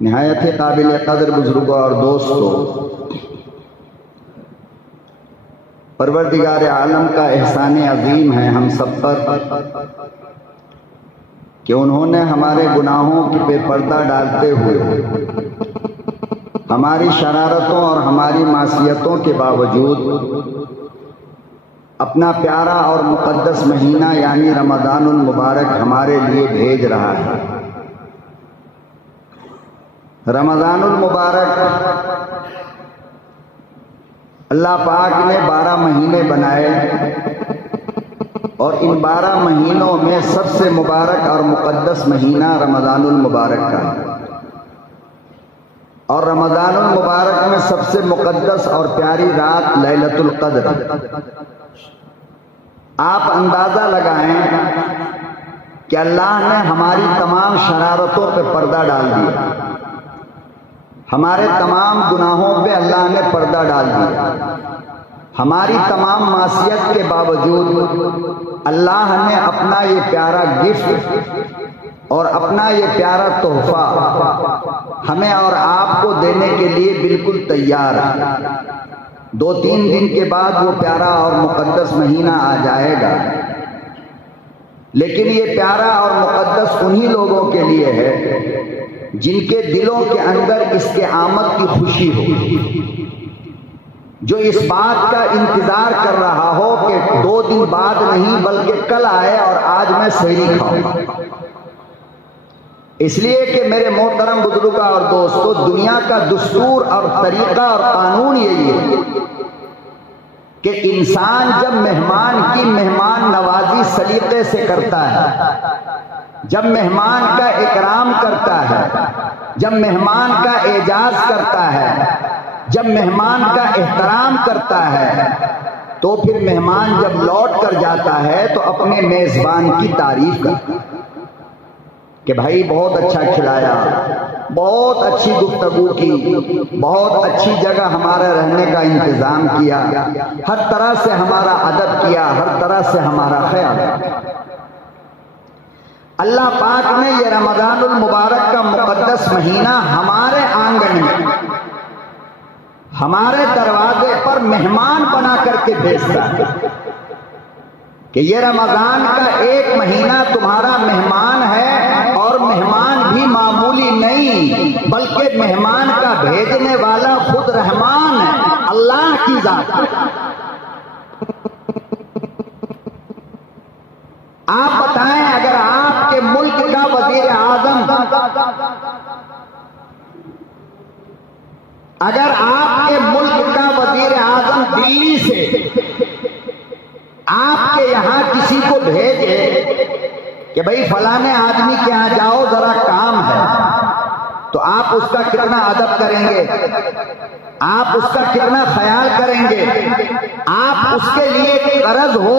نہایت ہی قابل قدر بزرگوں اور دوستوں، پروردگار عالم کا احسان عظیم ہے ہم سب پر کہ انہوں نے ہمارے گناہوں پہ پردہ ڈالتے ہوئے ہماری شرارتوں اور ہماری معصیتوں کے باوجود اپنا پیارا اور مقدس مہینہ یعنی رمضان المبارک ہمارے لیے بھیج رہا ہے۔ رمضان المبارک اللہ پاک نے 12 مہینے بنائے اور ان 12 مہینوں میں سب سے مبارک اور مقدس مہینہ رمضان المبارک کا ہے، اور رمضان المبارک میں سب سے مقدس اور پیاری رات لیلۃ القدر۔ آپ اندازہ لگائیں کہ اللہ نے ہماری تمام شرارتوں پہ پردہ ڈال دیا، ہمارے تمام گناہوں پہ اللہ نے پردہ ڈال دیا، ہماری تمام معصیت کے باوجود اللہ نے اپنا یہ پیارا گفٹ اور اپنا یہ پیارا تحفہ ہمیں اور آپ کو دینے کے لیے بالکل تیار ہے۔ 2-3 دن کے بعد وہ پیارا اور مقدس مہینہ آ جائے گا، لیکن یہ پیارا اور مقدس انہی لوگوں کے لیے ہے جن کے دلوں کے اندر اس کے آمد کی خوشی ہو، جو اس بات کا انتظار کر رہا ہو کہ 2 دن بعد نہیں بلکہ کل آئے اور آج میں سحری کھاؤں۔ اس لیے کہ میرے محترم بزرگوں اور دوستو، دنیا کا دستور اور طریقہ اور قانون یہی ہے کہ انسان جب مہمان کی مہمان نوازی سلیقے سے کرتا ہے، جب مہمان کا اکرام کرتا ہے، جب مہمان کا اعزاز کرتا ہے، جب مہمان کا احترام کرتا ہے، تو پھر مہمان جب لوٹ کر جاتا ہے تو اپنے میزبان کی تعریف کرتا ہے کہ بھائی بہت اچھا کھلایا، بہت اچھی گفتگو کی، بہت اچھی جگہ ہمارا رہنے کا انتظام کیا، ہر طرح سے ہمارا ادب کیا، ہر طرح سے ہمارا خیال کیا۔ اللہ پاک نے یہ رمضان المبارک کا مقدس مہینہ ہمارے آنگن میں، ہمارے دروازے پر مہمان بنا کر کے بھیجتا ہے کہ یہ رمضان کا ایک مہینہ تمہارا مہمان ہے، اور مہمان بھی معمولی نہیں بلکہ مہمان کا بھیجنے والا خود رحمان ہے، اللہ کی ذات۔ آپ بتائیں، اگر آپ کے ملک کا وزیر اعظم، اگر آپ کے ملک کا وزیر اعظم دلی سے آپ کے یہاں کسی کو بھیجے کہ بھئی فلانے آدمی کے یہاں جاؤ ذرا کام ہے، تو آپ اس کا کتنا ادب کریں گے، آپ اس کا کتنا خیال کریں گے، آپ اس کے لیے قرض ہو،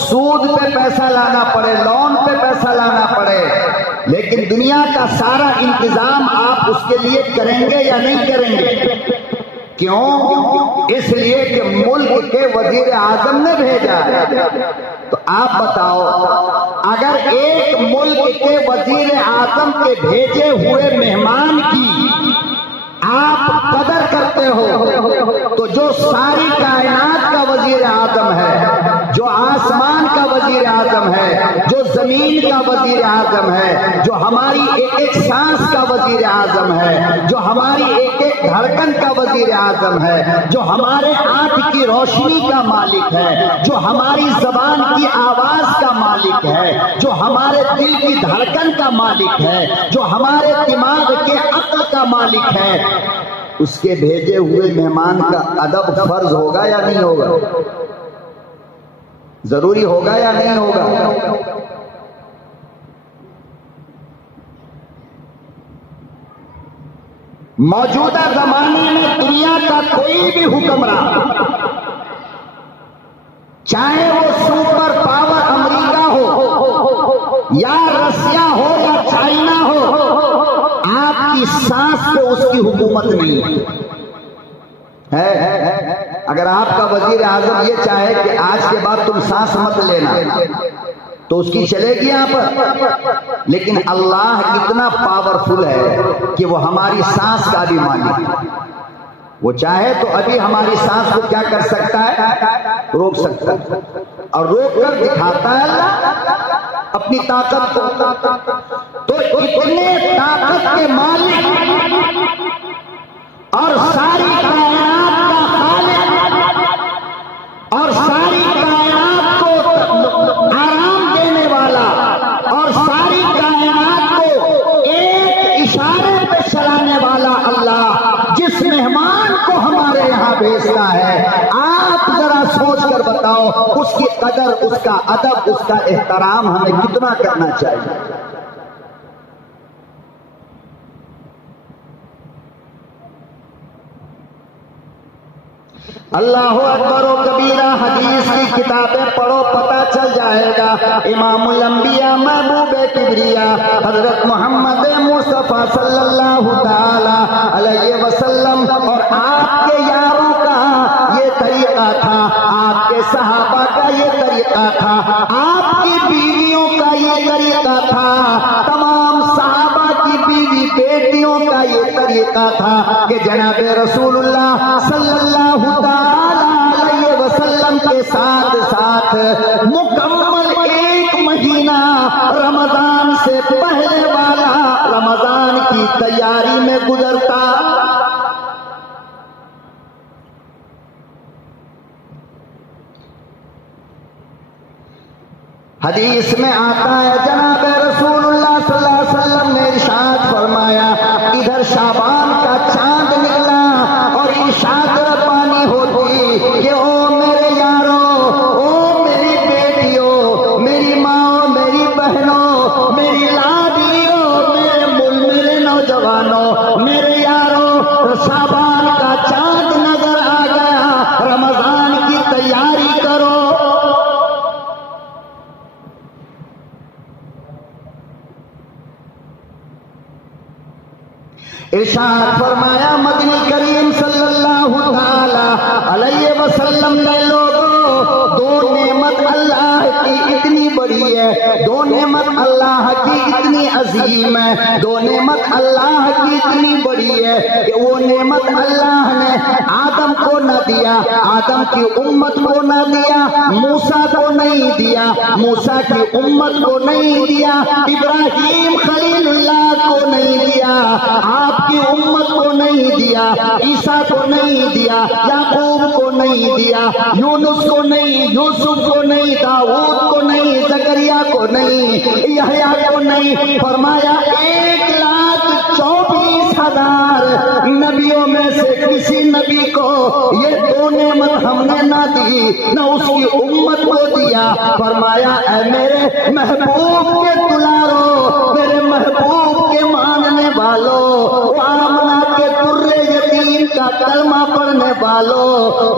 سود پہ پیسہ لانا پڑے، لون پہ پیسہ لانا پڑے، لیکن دنیا کا سارا انتظام آپ اس کے لیے کریں گے یا نہیں کریں گے؟ کیوں؟ اس لیے کہ ملک کے وزیر اعظم نے بھیجا ہے۔ تو آپ بتاؤ، اگر ایک ملک کے وزیر اعظم کے بھیجے ہوئے مہمان کی آپ قدر کرتے ہو، تو جو ساری کائنات کا وزیر اعظم ہے، جو آسمان کا وزیر اعظم ہے، جو زمین کا وزیر اعظم ہے، جو ہماری ایک ایک سانس کا وزیر اعظم ہے، جو ہماری ایک ایک دھڑکن کا وزیر اعظم ہے، جو ہمارے آنکھ کی روشنی کا مالک ہے، جو ہماری زبان کی آواز کا مالک ہے، جو ہمارے دل کی دھڑکن کا مالک ہے، جو ہمارے دماغ کے عقل کا مالک ہے، اس کے بھیجے ہوئے مہمان کا ادب فرض ہوگا یا نہیں ہوگا؟ ضروری ہوگا یا نہیں ہوگا؟ موجودہ زمانے میں دنیا کا کوئی بھی حکمران، چاہے وہ سپر پاور امریکہ ہو یا رشیا ہو یا چائنا ہو، آپ کی سانس پہ اس کی حکومت نہیں ہے۔ اگر آپ کا وزیر اعظم یہ چاہے کہ آج کے بعد تم سانس مت لینا، تو اس کی چلے گی یہاں پر، لیکن اللہ اتنا پاورفل ہے کہ وہ ہماری سانس کا بھی مالک ہے۔ وہ چاہے تو ابھی ہماری سانس کو کیا کر سکتا ہے؟ روک سکتا ہے، اور روک کر دکھاتا ہے اللہ اپنی طاقت کو۔ تو اتنے طاقت کے مالک اور ساری کائنات کا خالق اور ساری کائنات کو آرام دینے والا اور ساری کائنات کو ایک اشارے پہ چلانے والا اللہ جس مہمان کو ہمارے یہاں بھیجتا ہے، آپ ذرا سوچ کر بتاؤ اس کی قدر، اس کا ادب، اس کا احترام ہمیں کتنا کرنا چاہیے۔ اللہ اکبر و کبیرہ، حدیث کی کتابیں پڑھو پتہ چل جائے گا۔ امام الانبیاء محبوب کبریا حضرت محمد مصطفیٰ صلی اللہ تعالی علیہ وسلم اور آپ کے یاروں کا یہ طریقہ تھا، آپ کے صحابہ کا یہ طریقہ تھا، آپ کی بیویوں کا یہ طریقہ تھا، تمام صحابہ کی بیوی بیٹیوں کا یہ طریقہ تھا کہ جناب رسول اللہ صلی اللہ علیہ وسلم کے ساتھ ساتھ مکمل ایک مہینہ رمضان سے پہلے والا رمضان کی تیاری میں گزرتا۔ حدیث میں آتا ہے جناب رسول اللہ صلی اللہ علیہ وسلم نے ارشاد فرمایا، ادھر شعبان کا چاند نکلا اور ارشاد ربانی ہوتی کہ او میرے یاروں، او میری بیٹیوں، میری ماں، میری بہنوں، میری لاڈلیوں، میرے نوجوانوں، میرے یاروں، شعبان کا چاند نظر آ گیا، رمضان کی تیاری کرو۔ ارشاد فرمایا مدنی کریم صلی اللہ تعالی علیہ وسلم نے لوگوں، دو نعمت اللہ کی اتنی بڑی ہے، دو نعمت اللہ کی اتنی عظیم ہے، دو نعمت اللہ کی اتنی بڑی ہے کہ وہ نعمت اللہ نے آدم کو نہ دیا، آدم کی امت کو نہ دیا، موسیٰ کو نہیں دیا، موسیٰ کی امت کو نہیں دیا، ابراہیم خلیل اللہ کو نہیں دیا، آپ کی امت کو نہیں دیا، عیسیٰ کو نہیں دیا، یعقوب کو نہیں دیا، یونس کو نہیں، یوسف کو نہیں، داؤد کو نہیں، زکریا کو نہیں، یحییٰ کو نہیں، فرمایا 1,24,000 نبیوں میں سے کسی نبی کو یہ دو نعمت ہم نے نہ دی، نہ اس کی امت کو دیا۔ فرمایا اے میرے محبوب کے دلاروں، میرے محبوب کے ماننے والوں، آمنہ کے در یتیم کا کلمہ پڑھنے والوں،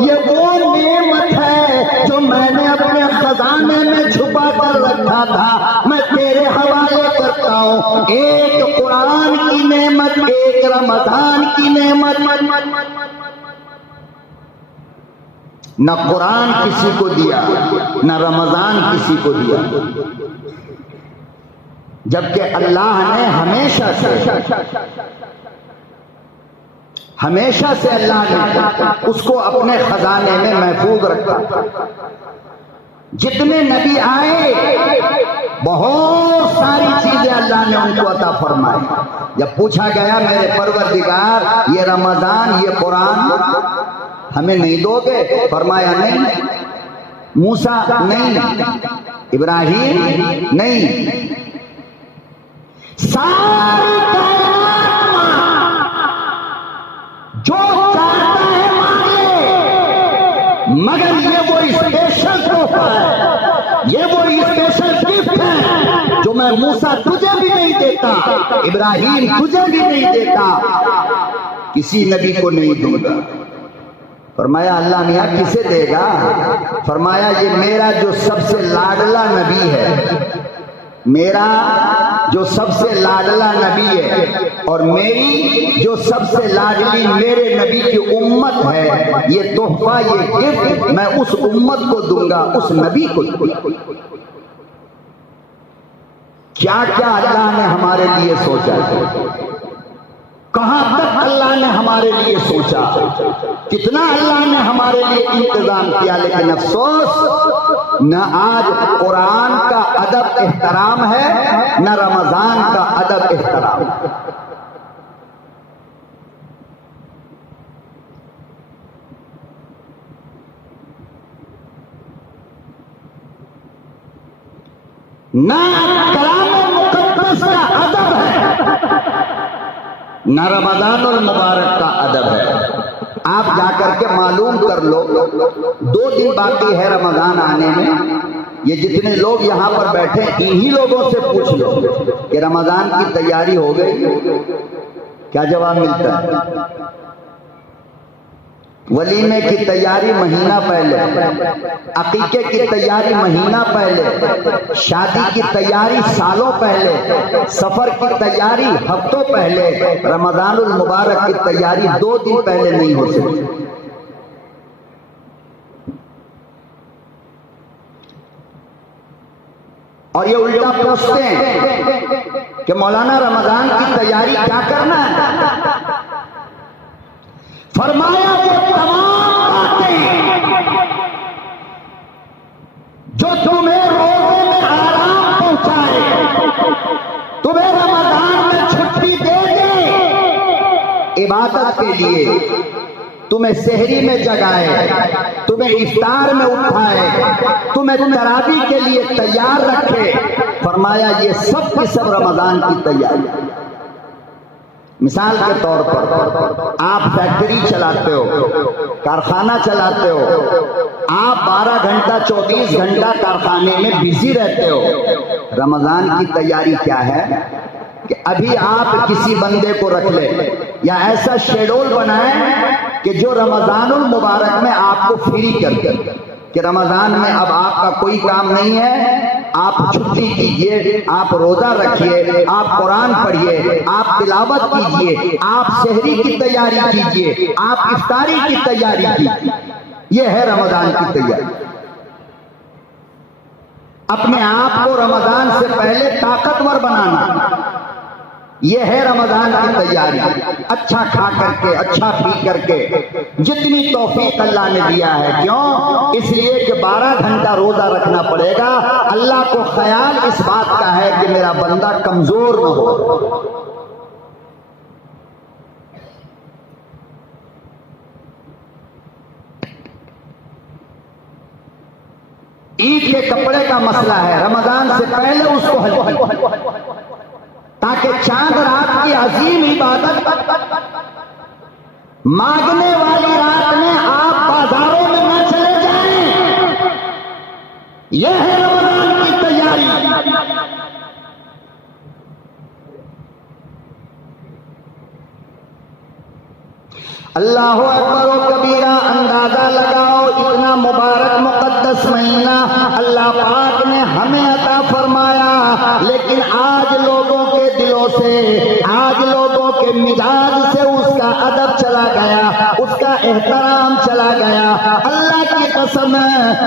یہ وہ نعمت ہے جو میں نے اپنے خزانے میں چھپا کر رکھا تھا، میں تیرے حوالے کرتا ہوں۔ ایک قرآن کی نعمت، ایک رمضان کی نعمت۔ نہ قرآن کسی کو دیا، نہ رمضان کسی کو دیا، جبکہ اللہ نے ہمیشہ سے اللہ نے اس کو اپنے خزانے میں محفوظ رکھا۔ جتنے نبی آئے بہت ساری چیزیں اللہ نے ان کو عطا فرمائی۔ جب پوچھا گیا میرے پروردگار یہ رمضان، یہ قرآن ہمیں نہیں دو گے؟ فرمایا نہیں، موسیٰ نہیں، ابراہیم نہیں، ساری کائنات جو چاہتا ہے مانگے، مگر یہ وہ اسپیشل تحفہ ہے، یہ وہ اسپیشل گفٹ ہے جو میں موسیٰ تجھے بھی نہیں دیتا، ابراہیم تجھے بھی نہیں دیتا، کسی نبی کو نہیں دوں گا۔ فرمایا اللہ میاں کسے دے گا؟ فرمایا یہ میرا جو سب سے لاڈلا نبی ہے، میرا جو سب سے لاڈلا نبی ہے اور میری جو سب سے لاڈلی میرے نبی کی امت ہے، یہ تحفہ، یہ گفٹ میں اس امت کو دوں گا، اس نبی کو دوں گا۔ کیا کیا اللہ نے ہمارے لیے سوچا ہے، کہاں تک اللہ نے ہمارے لیے سوچا، کتنا اللہ نے ہمارے لیے انتظام کیا، لیکن افسوس نہ آج قرآن کا ادب احترام ہے نہ رمضان کا ادب احترام ہے۔ نہ کلام مقدس کا ادب ہے نہ رمضان المبارک کا ادب ہے۔ آپ جا کر کے معلوم کر لو، 2 دن باقی ہے رمضان آنے میں، یہ جتنے لوگ یہاں پر بیٹھے انہی لوگوں سے پوچھ لو کہ رمضان کی تیاری ہو گئی، کیا جواب ملتا ہے؟ ولیمے کی تیاری مہینہ پہلے، عقیقے کی تیاری مہینہ پہلے، شادی کی تیاری سالوں پہلے، سفر کی تیاری ہفتوں پہلے، رمضان المبارک کی تیاری 2 دن پہلے نہیں ہو سکتی۔ اور یہ الٹا پوچھتے ہیں کہ مولانا رمضان کی تیاری کیا کرنا ہے؟ فرمایا وہ تمام باتیں جو تمہیں روزے میں آرام پہنچائے، تمہیں رمضان میں چھٹی دے دے عبادت کے لیے، تمہیں سحری میں جگائے، تمہیں افطار میں اٹھائے، تمہیں تراویح کے لیے تیار رکھے، فرمایا یہ سب کی سب رمضان کی تیاری۔ مثال کے طور پر آپ فیکٹری چلاتے ہو، کارخانہ چلاتے ہو، آپ 12 گھنٹہ 24 گھنٹہ کارخانے میں بزی رہتے ہو۔ رمضان کی تیاری کیا ہے کہ ابھی آپ کسی بندے کو رکھ لیں یا ایسا شیڈول بنائیں کہ جو رمضان المبارک میں آپ کو فری کر دے، کہ رمضان میں اب آپ کا کوئی کام نہیں ہے، آپ چھٹی کیجئے، آپ روزہ رکھیے، آپ قرآن پڑھیے، آپ تلاوت کیجئے، آپ سحری کی تیاری کیجئے، آپ افطاری کی تیاری کیجئے۔ یہ ہے رمضان کی تیاری۔ اپنے آپ کو رمضان سے پہلے طاقتور بنانا، یہ ہے رمضان کی تیاری۔ اچھا کھا کر کے، اچھا پی کر کے، جتنی توفیق اللہ نے دیا ہے۔ کیوں؟ اس لیے کہ 12 گھنٹہ روزہ رکھنا پڑے گا۔ اللہ کو خیال اس بات کا ہے کہ میرا بندہ کمزور نہ ہو۔ عید کے کپڑے کا مسئلہ ہے، رمضان سے پہلے اس کو حل تاکہ چاند رات کی عظیم عبادت مانگنے والی رات میں آپ بازاروں میں نہ چلے جائیں۔ یہ ہے رمضان کی تیاری۔ اللہ اکبر و کبیرہ، اندازہ لگاؤ اتنا مبارک مقدس مہینہ اللہ پاک نے ہمیں عطا فرمایا، لیکن آج لوگوں کے دلوں سے، آج لوگوں کے مزاج سے اس کا ادب چلا گیا، اس کا احترام چلا گیا۔ اللہ کی قسم،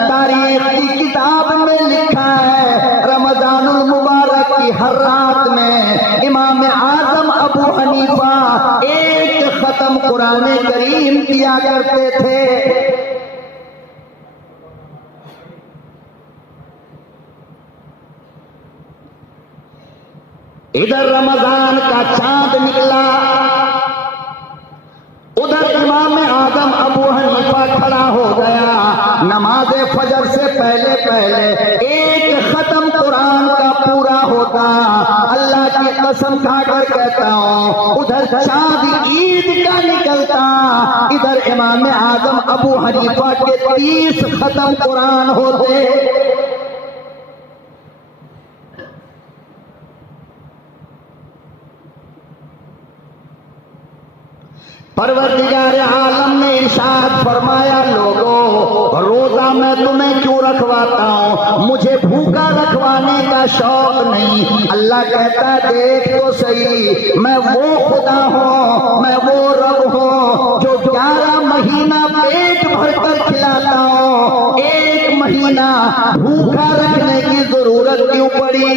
تاریخ کی کتاب میں لکھا ہے رمضان المبارک کی ہر رات میں امام اعظم ابو حنیفہ ایک ختم قرآن کریم کیا کرتے تھے۔ ادھر رمضان کا چاند نکلا، ادھر امام اعظم ابو حنیفہ کھڑا ہو گیا، نماز فجر سے پہلے پہلے ایک ختم قرآن کا پورا ہوتا۔ اللہ کی قسم کھا کر کہتا ہوں، ادھر چاند عید کا نکلتا، ادھر امام اعظم ابو حنیفہ کے 30 ختم قرآن ہوتے۔ پروردگار عالم نے ارشاد فرمایا، لوگوں روزہ میں تمہیں کیوں رکھواتا ہوں؟ مجھے بھوکا رکھوانے کا شوق نہیں۔ اللہ کہتا ہے دیکھ تو صحیح، میں وہ خدا ہوں، میں وہ رب ہوں جو 11 مہینہ پیٹ بھر کر کھلاتا ہوں، 1 مہینہ بھوکا رکھنے کی ضرورت کیوں پڑی؟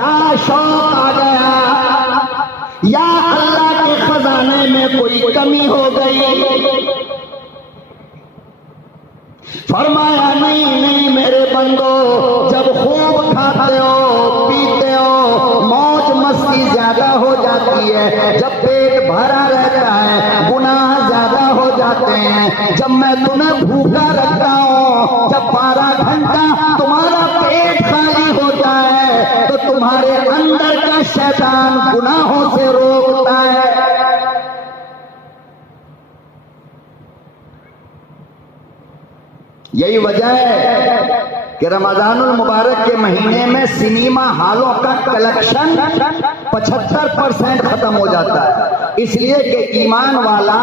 کیا شوق آ گیا یا اللہ کے خزانے میں کوئی کمی ہو گئی؟ فرمایا نہیں میرے بندو، جب خوب کھاتے ہو پیتے ہو، موج مستی زیادہ ہو جاتی ہے، جب پیٹ بھرا رہتا ہے گناہ زیادہ ہو جاتے ہیں، جب میں تمہیں بھوکا رکھتا ہوں، جب 12 گھنٹہ تمہارا پیٹ خالی ہوتا ہے تو تمہارے اندر کا شیطان گناہوں سے روکتا ہے۔ یہی وجہ ہے کہ رمضان المبارک کے مہینے میں سنیما ہالوں کا کلیکشن 75% ختم ہو جاتا ہے، اس لیے کہ ایمان والا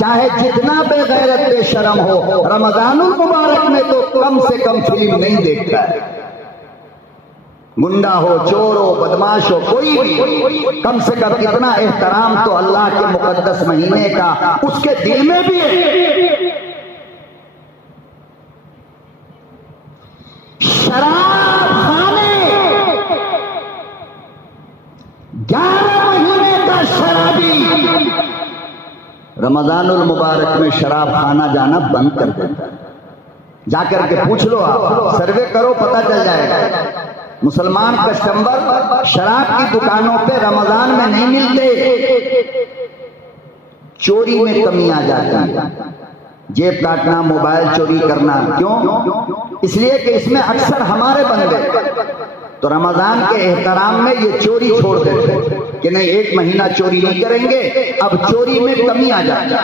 چاہے جتنا بے غیرت بے شرم ہو، رمضان المبارک میں تو کم سے کم فلم نہیں دیکھتا ہے۔ گنڈا ہو، چور ہو، بدماش ہو، کوئی بھی کم سے کم اتنا احترام تو اللہ کے مقدس مہینے کا اس کے دل میں بھی ہے۔ شراب خانے 11 مہینے کا شرابی رمضان المبارک میں شراب خانہ جانا بند کر دیتا ہے۔ جا کر کے پوچھ لو، آپ سروے کرو، پتہ چل جائے گا۔ مسلمان کسٹمر شراب کی دکانوں پہ رمضان میں نہیں ملتے، چوری میں کمی آ جاتی ہے، جیب کاٹنا، موبائل چوری کرنا۔ کیوں؟ اس لیے کہ اس میں اکثر ہمارے بندے تو رمضان کے احترام میں یہ چوری چھوڑ دیتے کہ نہیں، 1 مہینہ چوری نہیں کریں گے، اب چوری میں کمی آ جائے گی۔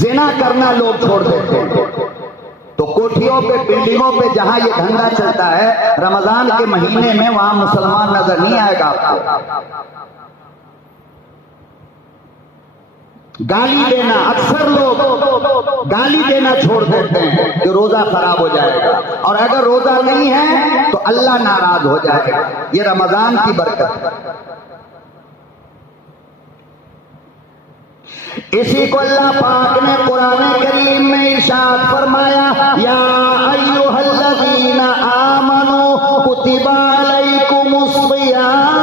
زنا کرنا لوگ چھوڑ دیتے ہیں، تو کوٹھیوں پہ، بلڈنگوں پہ جہاں یہ دھندا چلتا ہے رمضان کے مہینے میں، وہاں مسلمان نظر نہیں آئے گا آپ کو۔ گالی دینا، اکثر لوگ گالی دینا چھوڑ دیتے ہیں کہ روزہ خراب ہو جائے گا، اور اگر روزہ نہیں ہے تو اللہ ناراض ہو جائے گا۔ یہ رمضان کی برکت ہے۔ اسی کو اللہ پاک نے قرآن کریم میں ارشاد فرمایا، یا ایھا الذین آمنوا کتب علیکم الصیام،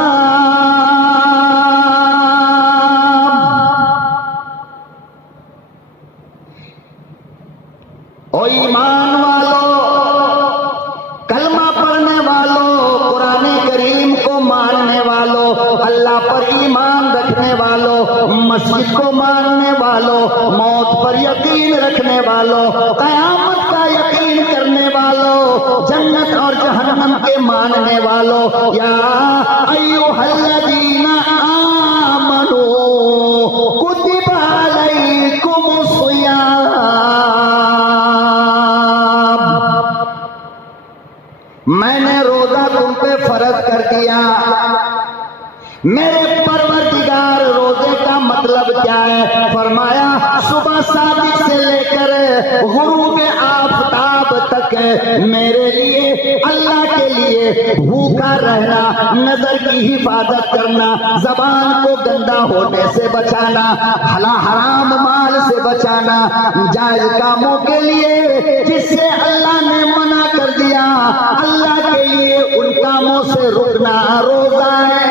او ایمان والو، کلمہ پڑھنے والو، قرآن کریم کو ماننے والو، اللہ پر ایمان رکھنے والو، مسجد کو ماننے والو، موت پر یقین رکھنے والو، قیامت کا یقین کرنے والو، جنت اور جہنم کے ماننے والو، یا ایھا الذین آمنوا کتب علیکم الصیام، میں نے روزہ تم پہ فرض کر دیا۔ میرے پروردگار روزے کا مطلب کیا ہے؟ فرمایا صبح صادق سے لے کر غروب آفتاب تک میرے لیے، اللہ کے لیے بھوکا رہنا، نظر کی حفاظت کرنا، زبان کو گندا ہونے سے بچانا، حرام مال سے بچانا، جائز کاموں کے لیے جس سے اللہ نے منع کر دیا، اللہ کے لیے ان کاموں سے رکنا روزہ ہے۔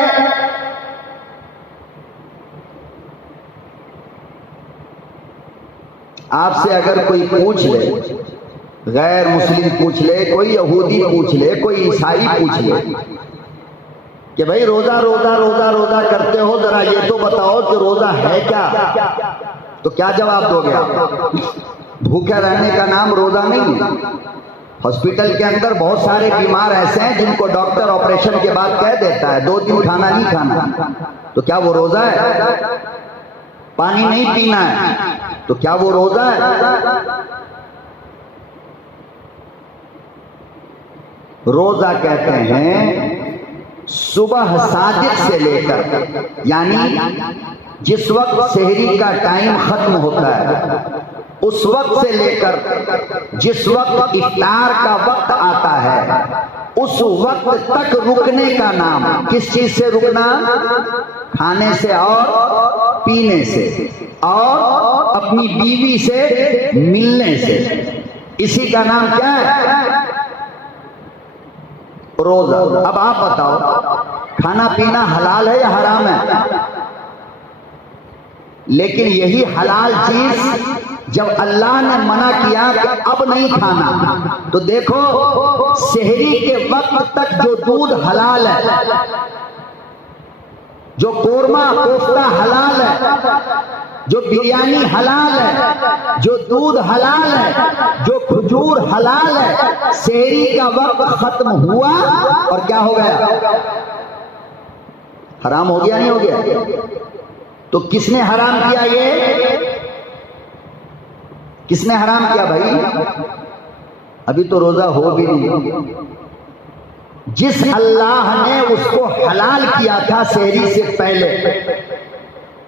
آپ سے اگر کوئی پوچھ لے، غیر مسلم پوچھ لے، کوئی یہودی پوچھ لے، کوئی عیسائی پوچھ لے کہ بھائی روزہ روزہ روزہ روزہ کرتے ہو، ذرا یہ تو بتاؤ کہ روزہ ہے کیا، تو کیا جواب دو گے آپ؟ بھوکے رہنے کا نام روزہ نہیں ہے۔ ہاسپٹل کے اندر بہت سارے بیمار ایسے ہیں جن کو ڈاکٹر آپریشن کے بعد کہہ دیتا ہے 2 دن کھانا نہیں کھانا، تو کیا وہ روزہ ہے؟ پانی نہیں پینا ہے، تو کیا وہ روزہ ہے؟ روزہ کہتے ہیں صبح صادق سے لے کر، یعنی جس وقت سحری کا ٹائم ختم ہوتا ہے اس وقت سے لے کر جس وقت افطار کا وقت آتا ہے اس وقت تک رکنے کا نام، کس چیز سے رکنا؟ کھانے سے اور پینے سے اور اپنی بیوی سے ملنے سے، اسی کا نام کیا ہے؟ روزہ. اب آپ بتاؤ کھانا پینا حلال ہے یا حرام ہے؟ لیکن یہی حلال چیز جب اللہ نے منع کیا کہ اب نہیں کھانا، تو دیکھو سحری کے وقت تک جو دودھ حلال ہے، جو قورمہ کوفتہ حلال ہے، جو بریانی حلال ہے، جو دودھ حلال ہے، جو کھجور حلال ہے، سحری کا وقت ختم ہوا اور کیا ہو گیا؟ حرام ہو گیا نہیں ہو گیا؟ تو کس نے حرام کیا؟ یہ کس نے حرام کیا بھائی؟ ابھی تو روزہ ہو بھی نہیں. جس اللہ نے اس کو حلال کیا تھا سحری سے پہلے،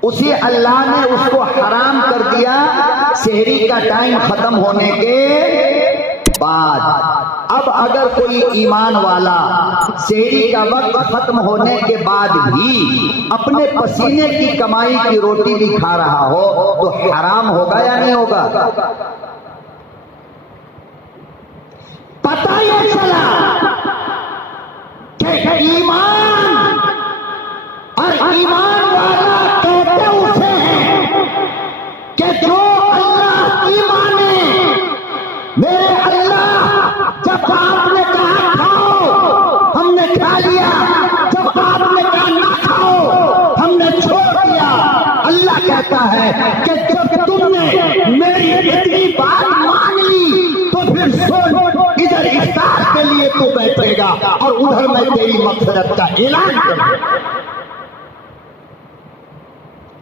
اسی اللہ نے اس کو حرام کر دیا سحری کا ٹائم ختم ہونے کے بعد. اب اگر کوئی ایمان والا سحری کا وقت ختم ہونے کے بعد بھی اپنے پسینے کی کمائی کی روٹی بھی کھا رہا ہو تو حرام ہوگا یا نہیں ہوگا؟ پتہ یہ چلا کہ ایمان اور ایمان والا کہتے اسے ہیں کہ جو اللہ کی مانے. میرے اللہ، جب آپ نے کہا کھاؤ ہم نے کھا لیا، جب آپ نے کہا نہ کھاؤ ہم نے چھوڑ دیا. اللہ کہتا ہے کہ جب تم نے میری اتنی بات مان لی تو پھر سن، ادھر افطار کے لیے تو بیٹھے گا اور ادھر میں تیری مغفرت کا اعلان کروں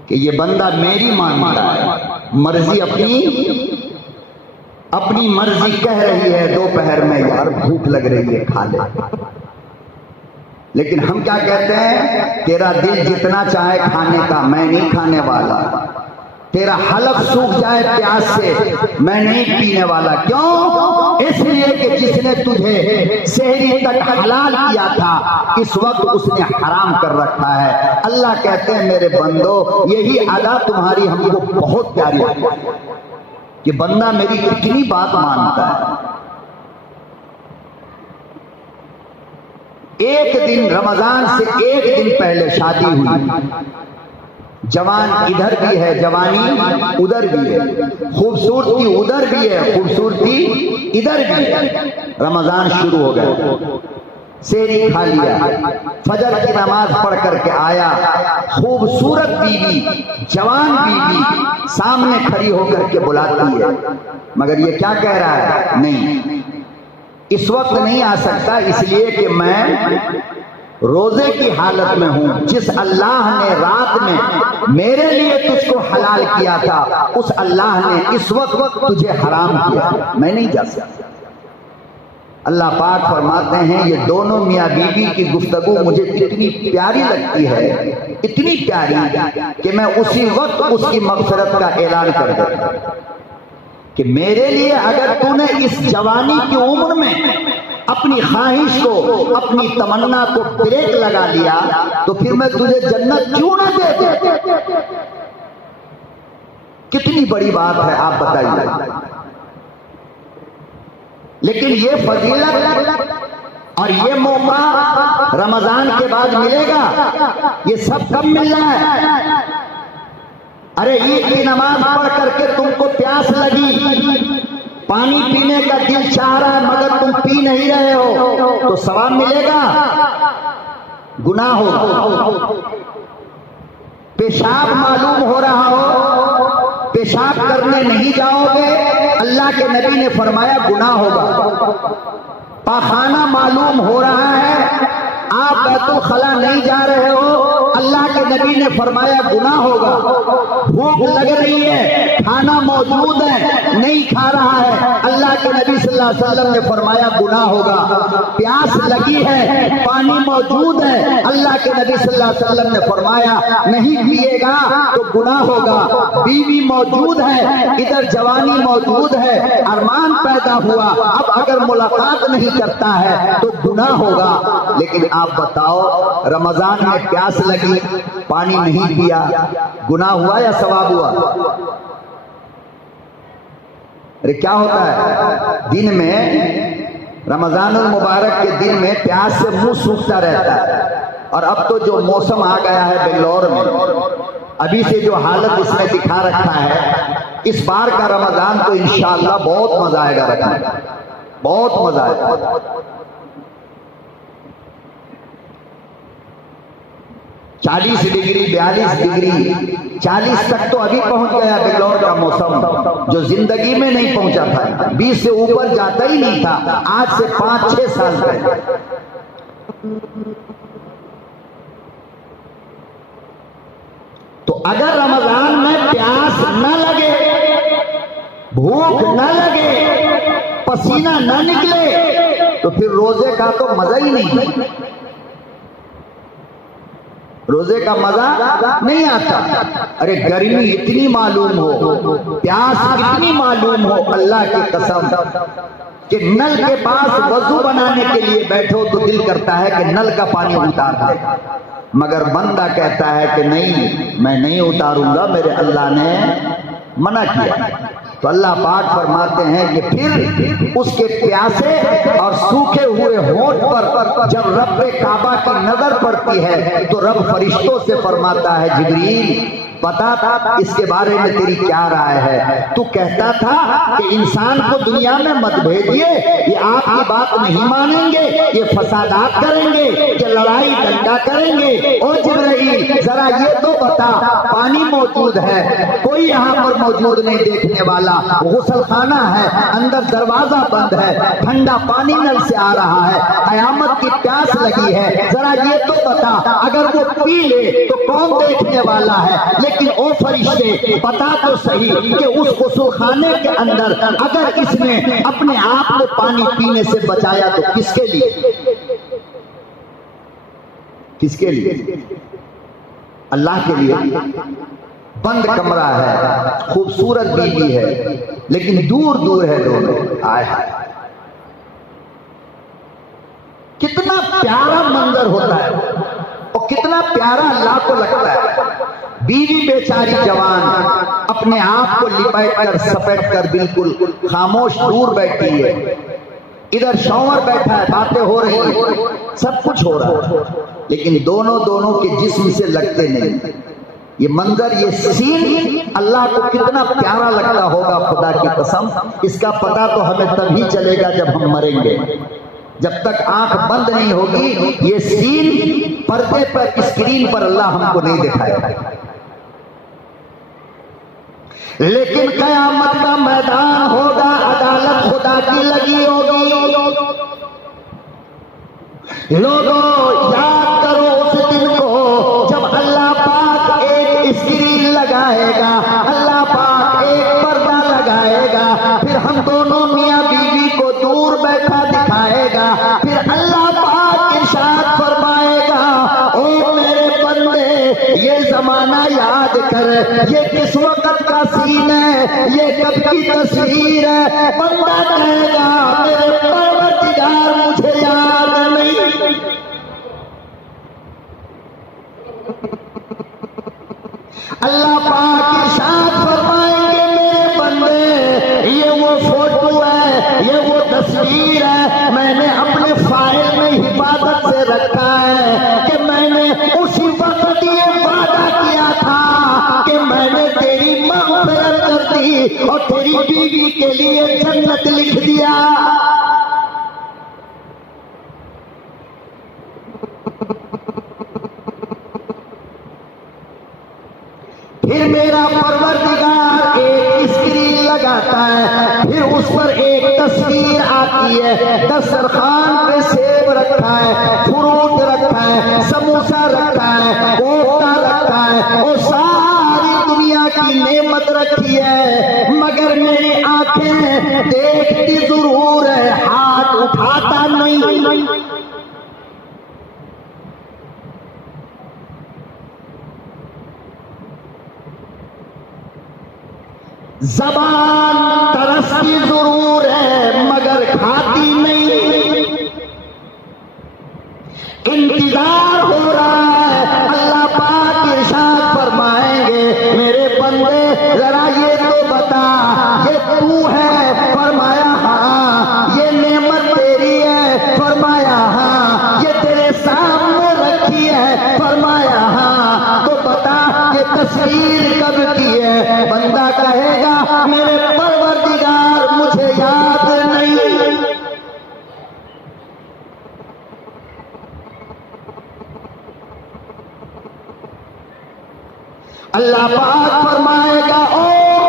کہ یہ بندہ میری مانتا ہے، مرضی اپنی مرضی کہہ رہی ہے دوپہر میں یار بھوک لگ رہی ہے کھا لے. لیکن ہم کیا کہتے ہیں؟ تیرا دل جتنا چاہے کھانے کا، میں نہیں کھانے والا. تیرا حلق سوکھ جائے پیاس سے، میں نہیں پینے والا. کیوں؟ اس لیے کہ جس نے تجھے سحری تک حلال کیا تھا اس وقت اس نے حرام کر رکھا ہے. اللہ کہتے ہیں میرے بندو، یہی ادا تمہاری ہم کو بہت پیاری ہے کہ بندہ میری کتنی بات مانتا ہے. ایک دن رمضان سے ایک دن پہلے شادی ہوئی، جوان ادھر بھی ہے، جوانی ادھر بھی ہے، خوبصورتی ادھر بھی ہے، خوبصورتی ادھر بھی ہے. رمضان شروع ہو گیا، سحری کھا لیا، فجر کی نماز پڑھ کر کے آیا. خوبصورت بیوی، جوان بیوی سامنے کھڑی ہو کر کے بلاتی ہے، مگر یہ کیا کہہ رہا ہے؟ نہیں اس وقت نہیں آ سکتا، اس لیے کہ میں روزے کی حالت میں ہوں. جس اللہ نے رات میں میرے لیے تجھ کو حلال کیا تھا اس اللہ نے اس وقت تجھے حرام کیا، میں نہیں جا سکتا. اللہ پاک فرماتے ہیں یہ دونوں میاں بیوی کی گفتگو مجھے اتنی پیاری لگتی ہے، اتنی پیاری کہ میں اسی وقت اس کی مغفرت کا اعلان کر دیتا کہ میرے لیے اگر تو نے اس جوانی کی عمر میں اپنی خواہش کو، اپنی تمنا کو بریک لگا لیا تو پھر میں تجھے جنت کیوں نہ دے دوں؟ کتنی بڑی بات ہے آپ بتائیے. لیکن یہ فضیلت اور یہ موقع رمضان کے بعد ملے گا. یہ سب کب مل رہا ہے؟ ارے عید کی نماز پڑھ کر کے تم کو پیاس لگی، پانی پینے کا دل چاہ رہا ہے مگر تم پی نہیں رہے ہو تو ثواب ملے گا؟ گناہ ہوگا. پیشاب معلوم ہو رہا ہو، پیشاب کرنے نہیں جاؤ گے، اللہ کے نبی نے فرمایا گناہ ہوگا. پاخانہ معلوم ہو رہا ہے، آپ بیت الخلا نہیں جا رہے ہو، اللہ کے نبی نے فرمایا گناہ ہوگا. بھوک لگ رہی ہے، کھانا موجود ہے نہیں کھا رہا ہے، اللہ کے نبی صلی اللہ علیہ وسلم نے فرمایا گناہ ہوگا. پیاس لگی ہے، پانی موجود ہے، اللہ کے نبی صلی اللہ علیہ وسلم نے فرمایا نہیں پیے گا تو گناہ ہوگا. بیوی موجود ہے، ادھر جوانی موجود ہے، ارمان پیدا ہوا، اب اگر ملاقات نہیں کرتا ہے تو گناہ ہوگا. لیکن آپ بتاؤ رمضان میں پیاس لگی، پانی نہیں پیا، گناہ ہوا یا ثواب ہوا؟ ارے کیا ہوتا ہے دن میں رمضان المبارک کے دن میں پیاس سے منہ سوکھتا رہتا ہے، اور اب تو جو موسم آ گیا ہے بنگلور میں، ابھی سے جو حالت اس نے دکھا رکھا ہے، اس بار کا رمضان تو انشاءاللہ بہت مزہ آئے گا رکھنے کا، بہت مزہ آئے گا۔ 40 ڈگری 42 ڈگری 40 تک تو ابھی پہنچ گیا بنگلور کا موسم، جو زندگی میں نہیں پہنچا تھا، 20 سے اوپر جاتا ہی نہیں تھا آج سے 5-6 سال پہلے۔ تو اگر رمضان میں پیاس نہ لگے، بھوک نہ لگے، پسینہ نہ نکلے، تو پھر روزے کا تو مزہ ہی نہیں، روزے کا مزہ نہیں آتا۔ ارے گرمی اتنی معلوم ہو، پیاس اتنی معلوم ہو، اللہ کی قسم کہ نل کے پاس وضو بنانے کے لیے بیٹھو تو دل کرتا ہے کہ نل کا پانی اتار دے، مگر بندہ کہتا ہے کہ نہیں، میں نہیں اتاروں گا، میرے اللہ نے منع کیا۔ تو اللہ پاک فرماتے ہیں کہ پھر اس کے پیاسے اور سوکھے ہوئے ہونٹ پر جب رب کعبہ کی نظر پڑتی ہے تو رب فرشتوں سے فرماتا ہے، جبریل بتا اس کے بارے میں تیری کیا رائے ہے؟ تو کہتا تھا کہ انسان کو دنیا میں مت بھیجیے، یہ آپ کی بات نہیں مانیں گے، یہ فسادات کریں گے، یہ لڑائی ڈنڈا کریں گے۔ او جبرائیل ذرا یہ تو بتا، پانی موجود ہے، کوئی یہاں پر موجود نہیں دیکھنے والا، غسل خانہ ہے، اندر دروازہ بند ہے، ٹھنڈا پانی نل سے آ رہا ہے، قیامت کی پیاس لگی ہے، ذرا یہ تو بتا اگر وہ پی لے تو کون دیکھنے والا ہے؟ لیکن او فرشتے بتا تو صحیح کہ اس غسل خانے کے اندر اگر اس نے اپنے آپ کو پانی پینے سے بچایا تو کس کے لیے؟ کس کے لیے؟ اللہ کے لیے۔ بند کمرہ ہے، خوبصورت بیوی ہے، لیکن دور دور ہے لوگ، آئے ہائے کتنا پیارا منظر ہوتا ہے اور کتنا پیارا اللہ کو لگتا ہے۔ بیوی بیچاری جوان اپنے آپ کو لپیٹ کر سپیٹ کر بالکل خاموش دور بیٹھی ہے، ادھر شوہر بیٹھا ہے، باتیں ہو رہی ہیں، سب کچھ ہو رہا ہے، لیکن دونوں کے جسم سے لگتے نہیں۔ یہ منظر، یہ سین اللہ کو کتنا پیارا لگتا ہوگا، خدا کی قسم اس کا پتہ تو ہمیں تبھی چلے گا جب ہم مریں گے۔ جب تک آنکھ بند نہیں ہوگی یہ سین پردے پر، اسکرین پر اللہ ہم کو نہیں دکھائے گا۔ لیکن قیامت کا میدان ہوگا، عدالت خدا کی لگی ہوگی۔ لوگوں یاد کرو اس دن کو جب اللہ پاک ایک اسکرین لگائے گا، اللہ پاک ایک پردہ لگائے گا، پھر ہم دونوں میاں بیوی کو دور بیٹھا دکھائے گا، پھر اللہ پاک ارشاد فرمائے گا، او میرے بندے یہ زمانہ یاد کر، یہ کس وقت کا سین ہے، یہ کب کی تصویر ہے۔ بندہ کہے گا میرے پروردگار مجھے یاد نہیں۔ اللہ پاک ارشاد فرمائیں گے میرے بندے یہ وہ فوٹو ہے، یہ وہ تصویر ہے، میں نے اپنے فائل میں حفاظت سے رکھا ہے کہ میں نے اسی وقت یہ وعدہ کیا تھا کہ میں نے تیری مغفرت کر دی اور تیری بیوی کے لیے جنت لکھ دیا۔ پھر میرا پروردگار ایک اسکرین لگاتا ہے، پھر اس پر ایک تصویر آتی ہے، دسترخوان پہ سیب رکھا ہے، فروٹ رکھا ہے، سموسہ رکھا ہے، کوفتہ رکھا ہے، اور ساری دنیا کی نعمت رکھی ہے، مگر میری آنکھیں دیکھتی ضرور ہے، ہاتھ اٹھاتا نہیں۔ زبان ترستی ضرور ہے مگر کھاتی نہیں، انتظار ہو رہا ہے۔ اللہ پاک ارشاد فرمائیں گے میرے بندے ذرا یہ تو بتا یہ تو ہے؟ فرمایا ہاں، یہ نعمت تیری اللہ پاک فرمائے گا او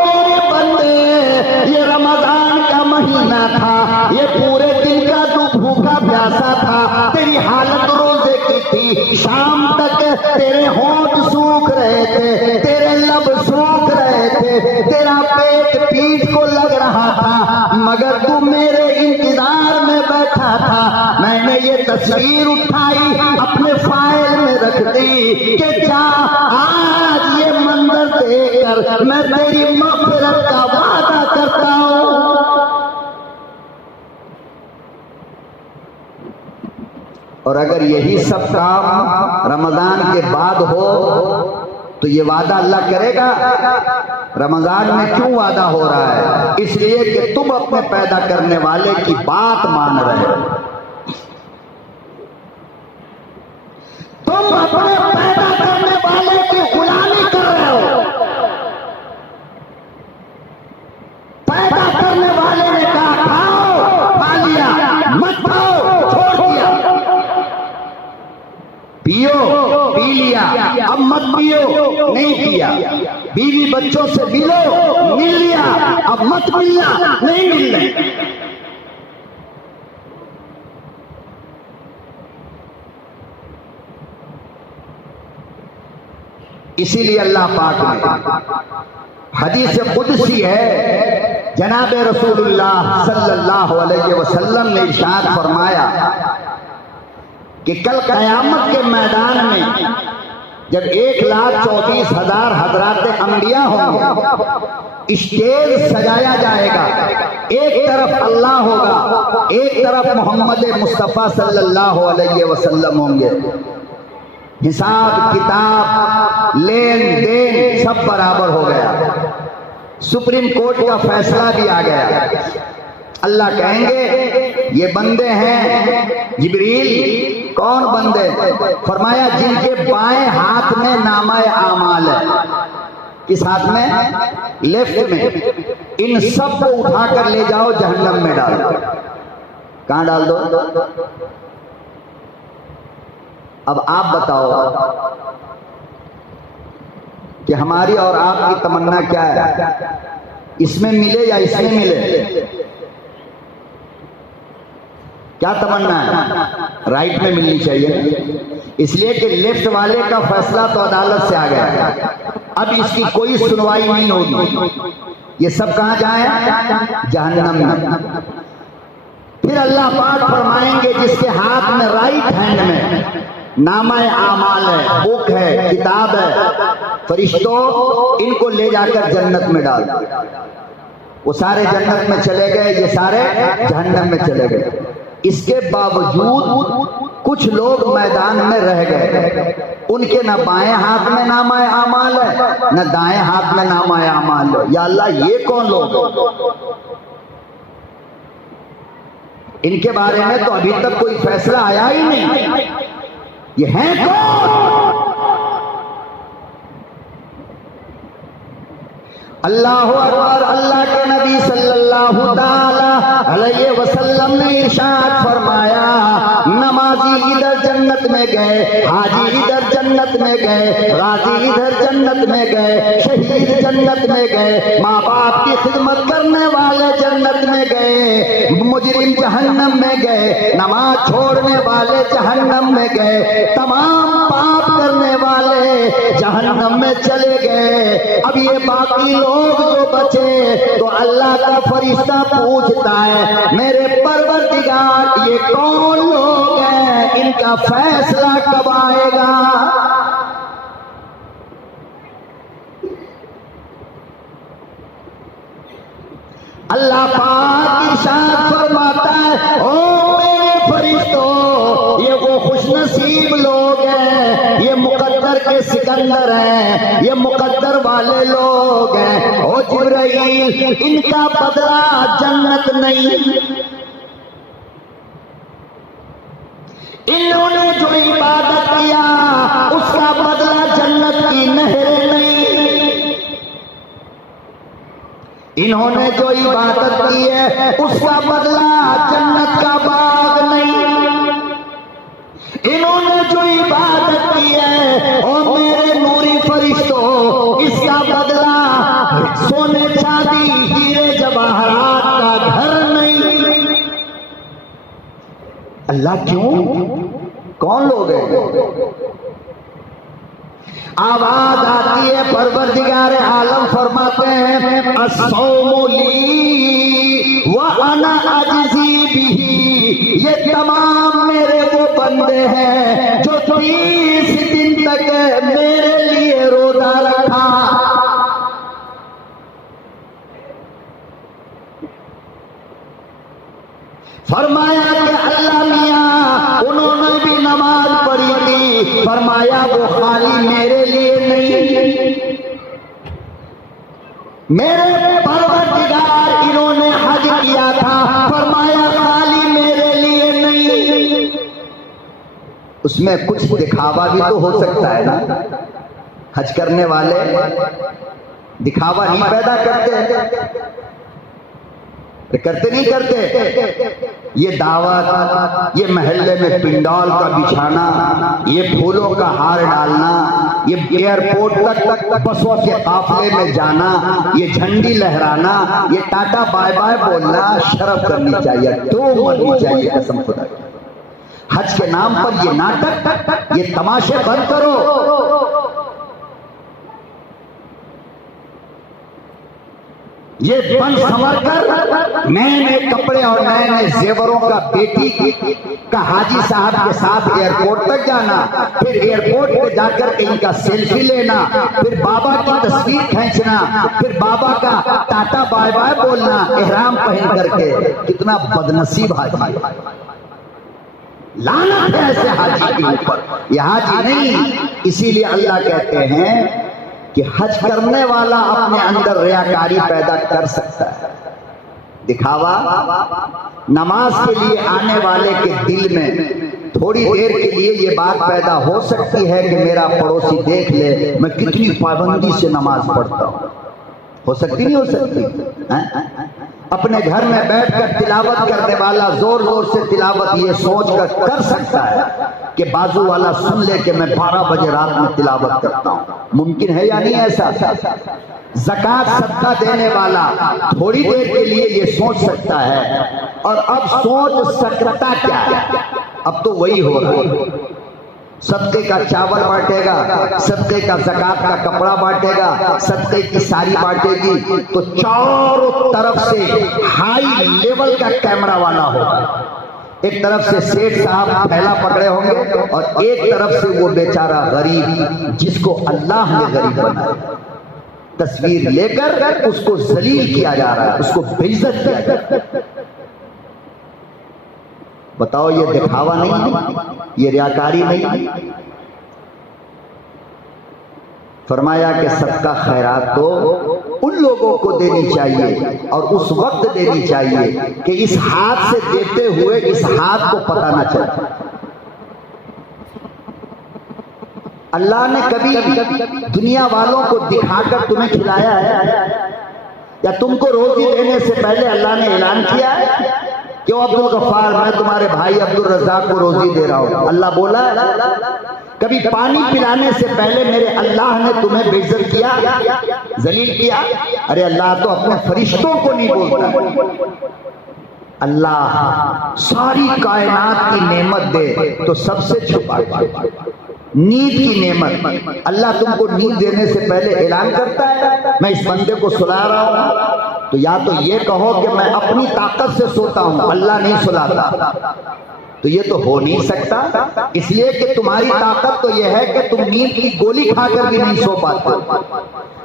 میرے بندے، یہ رمضان کا مہینہ تھا، یہ پورے دن کا تو بھوکا پیاسا تھا، تیری حالت روزے کی تھی، شام تک تیرے ہونٹ سوکھ رہے تھے، تیرے لب سوکھ رہے تھے، تیرا پیٹ پیٹ کو لگ رہا تھا، مگر تو میرے انتظار میں بیٹھا تھا۔ میں نے یہ تصویر اٹھائی اپنے فائل میں رکھ دی کہ جا آج یہ منظر دیکھ کر میں تیری مغفرت کا وعدہ کرتا ہوں۔ اور اگر یہی سب کام رمضان کے بعد ہو تو یہ وعدہ اللہ کرے گا؟ رمضان میں کیوں وعدہ ہو رہا ہے؟ اس لیے کہ تم اپنے پیدا کرنے والے کی بات مان رہے ہو، تم اپنے پیدا کرنے والے کی غلامی کر رہے ہو۔ پیدا کرنے والے نے کہا کھاؤ، کھا لیا، مت کھاؤ، چھوڑ دیا، پیو، پی لیا، اب مت پیو، نہیں پیا، بیوی بچوں سے ملو، مل لیا، اب مت ملنا، نہیں ملنا۔ اسی لیے اللہ پاک نے حدیث قدسی ہے، جناب رسول اللہ صلی اللہ علیہ وسلم نے ارشاد فرمایا کہ کل قیامت کے میدان میں جب 1,34,000 حضرات انبیاء ہوں گے، اسٹیج سجایا جائے گا، ایک طرف اللہ ہوگا، ایک طرف محمد مصطفیٰ صلی اللہ علیہ وسلم ہوں گے۔ حساب کتاب لین دین سب برابر ہو گیا، سپریم کورٹ کا فیصلہ بھی آ گیا۔ اللہ کہیں گے یہ بندے ہیں جبریل، کون بندے؟ فرمایا جن کے بائیں ہاتھ میں نامہ اعمال ہے۔ کس ہاتھ میں؟ لیفٹ میں۔ ان سب کو اٹھا کر لے جاؤ جہنم میں ڈال دو۔ کہاں ڈال دو؟ اب آپ بتاؤ کہ ہماری اور آپ کی تمنا کیا ہے؟ اس میں ملے یا اس میں ملے؟ کیا تمنا ہے؟ رائٹ میں ملنی چاہیے، اس لیے کہ لیفٹ والے کا فیصلہ تو عدالت سے آ گیا، اب اس کی کوئی سنوائی نہیں ہوگی، یہ سب کہاں جائیں؟ جہنم میں۔ پھر اللہ پاک فرمائیں گے جس کے ہاتھ میں رائٹ ہینڈ میں نامہ اعمال ہے، بک ہے، کتاب ہے، فرشتوں ان کو لے جا کر جنت میں ڈال دو۔ وہ سارے جنت میں چلے گئے، یہ سارے جہنم میں چلے گئے۔ اس کے باوجود کچھ لوگ میدان میں رہ گئے، ان کے نہ بائیں ہاتھ میں نامہ اعمال ہے نہ دائیں ہاتھ میں نامہ اعمال ہے۔ یا اللہ یہ کون لوگ؟ ان کے بارے میں تو ابھی تک کوئی فیصلہ آیا ہی نہیں، یہ ہیں کون؟ اللہ اکبر۔ اللہ کے نبی صلی اللہ تعالی علیہ وسلم نے ارشاد فرمایا نمازی ادھر جنت میں گئے، حاجی ادھر جنت میں گئے، غازی ادھر جنت میں گئے، شہید جنت میں گئے، ماں باپ کی خدمت کرنے والے جنت میں گئے، مجرم جہنم میں گئے، نماز چھوڑنے والے جہنم میں گئے، تمام پاپ کرنے والے جہنم میں چلے گئے۔ اب یہ باقی لوگ جو بچے تو اللہ کا فرشتہ پوچھتا ہے میرے پروردگار یہ کون لوگ ہیں، ان کا فیصلہ کب آئے گا؟ اللہ پاک ارشاد فرماتا ہے او میرے فرشتوں یہ وہ خوش نصیب لوگ ہیں، یہ مقدر کے سکندر ہیں، یہ مقدر والے لوگ ہیں۔ او جبرائیل ان کا بدلہ جنت نہیں، انہوں نے جو عبادت کیا اس کا بدلہ جنت کی نہریں نہیں، انہوں نے جو عبادت کی ہے اس کا بدلہ جنت کا باغ نہیں، انہوں نے جو عبادت کی ہے اور میرے نوری فرشتوں اللہ کیوں؟ کون لوگ ہیں؟ آواز آتی ہے، پروردگار عالم فرماتے ہیں الصوم لی وانا اجزی بہ، یہ تمام میرے وہ بندے ہیں جو 30 دن تک میرے لیے روزہ رکھا۔ فرمایا کہ اللہ میاں انہوں نے بھی نماز پڑھی تھی، فرمایا وہ خالی میرے لیے نہیں، میرے پروردگار انہوں نے حج کیا تھا، فرمایا خالی میرے لیے نہیں۔ اس میں کچھ دکھاوا بھی تو ہو سکتا ہے نا، حج کرنے والے دکھاوا نہیں پیدا کرتے نہیں کرتے؟ یہ دعوت، یہ محلے میں پنڈال کا بچھانا، یہ پھولوں کا ہار ڈالنا، یہ ایئرپورٹ تک بسوں کے قافلے میں جانا، یہ جھنڈی لہرانا، یہ ٹاٹا بائے بائے بولنا، شرف کرنی چاہیے، تو مرنی چاہیے قسم خدا کی۔ حج کے نام پر یہ ناٹک، یہ تماشے بند کرو۔ یہ بن سنور کر نئے نئے کپڑے اور نئے نئے زیوروں کا بیٹی کا حاجی صاحب کے ساتھ ایئرپورٹ تک جانا، پھر ایئرپورٹ پہ جا کر ان کا سیلفی لینا، پھر بابا کی تصویر کھینچنا، پھر بابا کا ٹاٹا بائے بائے بولنا احرام پہن کر کے۔ کتنا بدنصیب حاجی، لعنت ہے ایسے حاجی کے اوپر۔ یہ حاجی نہیں، اسی لیے اللہ کہتے ہیں کہ حج کرنے والا اپنے اندر ریاکاری پیدا کر سکتا ہے، دکھاوا۔ نماز کے لیے آنے والے کے دل میں تھوڑی دیر کے لیے یہ بات پیدا ہو سکتی ہے کہ میرا پڑوسی دیکھ لے میں کتنی پابندی سے نماز پڑھتا ہوں، ہو سکتی نہیں ہو سکتی؟ اپنے گھر میں بیٹھ کر تلاوت کرنے والا زور زور سے تلاوت یہ سوچ کر سکتا ہے کہ بازو والا سن لے کہ میں 12 بجے رات میں تلاوت کرتا ہوں، ممکن ہے یا نہیں ایسا؟ زکوٰۃ صدقہ دینے والا تھوڑی دیر کے لیے یہ سوچ سکتا ہے، اور اب سوچ سکتا کیا ہے؟ اب تو وہی ہو رہا ہے، صدقے کا چاول بانٹے گا، صدقے کا زکوٰۃ کا کپڑا بانٹے گا، صدقے کی ساری بانٹے گی، تو چاروں طرف سے ہائی لیول کا کیمرہ والا ہوگا۔ ایک طرف سے سیٹھ صاحب پھیلا پکڑے ہوں گے، اور ایک طرف سے وہ بیچارہ غریب جس کو اللہ نے غریب بنایا، تصویر لے کر اس کو ذلیل کیا جا رہا ہے، اس کو بے عزت کیا جا رہا ہے۔ بتاؤ یہ دکھاوا نہیں ہے؟ یہ ریاکاری نہیں؟ فرمایا کہ صدقہ خیرات تو ان لوگوں کو دینی چاہیے اور اس وقت دینی چاہیے کہ اس ہاتھ سے دیتے ہوئے اس ہاتھ کو پتہ نہ چلے۔ اللہ نے کبھی دنیا والوں کو دکھا کر تمہیں کھلایا ہے؟ یا تم کو روزی دینے سے پہلے اللہ نے اعلان کیا ہے کیوں عبد الغفار میں تمہارے بھائی عبد الرزاق کو روزی دے رہا ہوں؟ اللہ بولا ہے؟ کبھی پانی پلانے سے پہلے میرے اللہ نے تمہیں بے عزت کیا، ذلیل کیا؟ ارے اللہ تو اپنے فرشتوں کو نہیں بولتا۔ اللہ ساری کائنات کی نعمت دے تو سب سے چھپا نیند کی نعمت، اللہ تم کو نیند دینے سے پہلے اعلان کرتا ہے میں اس بندے کو سلا رہا ہوں، تو یا تو یہ کہو کہ میں اپنی طاقت سے سوتا ہوں، اللہ نہیں سلاتا، تو یہ تو ہو نہیں سکتا، اس لیے کہ تمہاری طاقت تو یہ ہے کہ تم نیند کی گولی کھا کر بھی نہیں سو پاتے،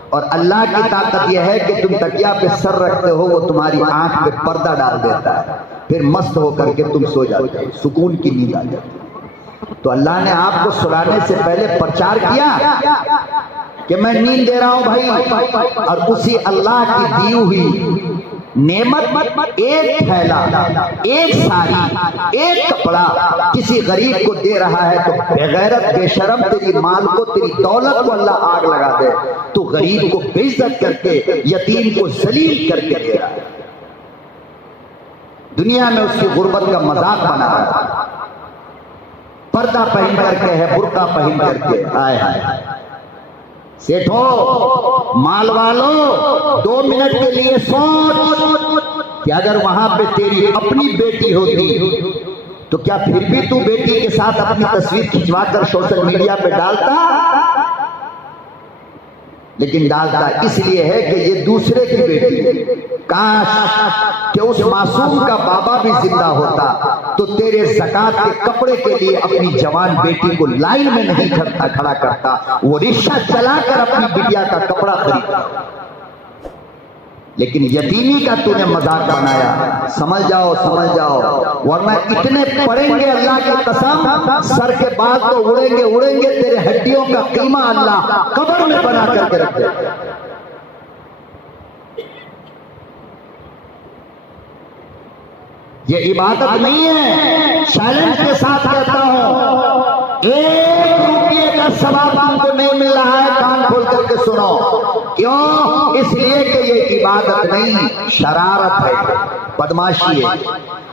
اور اللہ کی طاقت یہ ہے کہ تم تکیہ پہ سر رکھتے ہو، وہ تمہاری آنکھ پہ پردہ ڈال دیتا ہے، پھر مست ہو کر کے تم سو جاتے ہو، سکون کی نیند آ جاتی۔ تو اللہ نے آپ کو سلانے سے پہلے پرچار کیا کہ میں نیند دے رہا ہوں بھائی، اور اسی اللہ کی دی ہوئی نعمت ایک تھیلا، ایک ساری، ایک کپڑا کسی غریب کو دے رہا ہے، تو بغیرت بے شرم تیری مال کو، تیری دولت کو اللہ آگ لگا دے، تو غریب کو بے عزت کر کے، یتیم کو ذلیل کر کے دے رہا ہے، دنیا میں اس کی غربت کا مذاق بنا رہا ہے، پردہ پہن کر کے ہے، برقع پہن کر کے۔ آئے ہائے سیٹھو، مال والو، 2 منٹ کے لیے سوچ کہ اگر وہاں پہ تیری اپنی بیٹی ہوتی تو کیا پھر بھی تو بیٹی کے ساتھ اپنی تصویر کھنچوا کر سوشل میڈیا پہ ڈالتا؟ لیکن ڈالتا اس لیے ہے کہ یہ دوسرے کی بیٹی، کاش کہ اس معصوم کا بابا بھی زندہ ہوتا تو تیرے زکات کے کپڑے کے لیے اپنی جوان بیٹی کو لائن میں نہیں کھڑا کرتا، وہ رکشہ چلا کر اپنی بٹیا کا کپڑا خریدتا۔ لیکن یتیمی کا تو نے مذاق بنایا۔ سمجھ جاؤ سمجھ جاؤ، ورنہ اتنے پڑیں گے اللہ کی قسم، سر کے بال تو اڑیں گے، تیرے ہڈیوں کا قیمہ اللہ قبر میں بنا کر کے رکھ دے۔ یہ عبادت نہیں ہے، چیلنج کے ساتھ کہتا ہوں، 1 روپیے کا ثواب تم کو نہیں مل رہا ہے، کان کھول کر کے سنو۔ کیوں؟ اس لیے کہ یہ عبادت نہیں، شرارت ہے، بدماشی ہے۔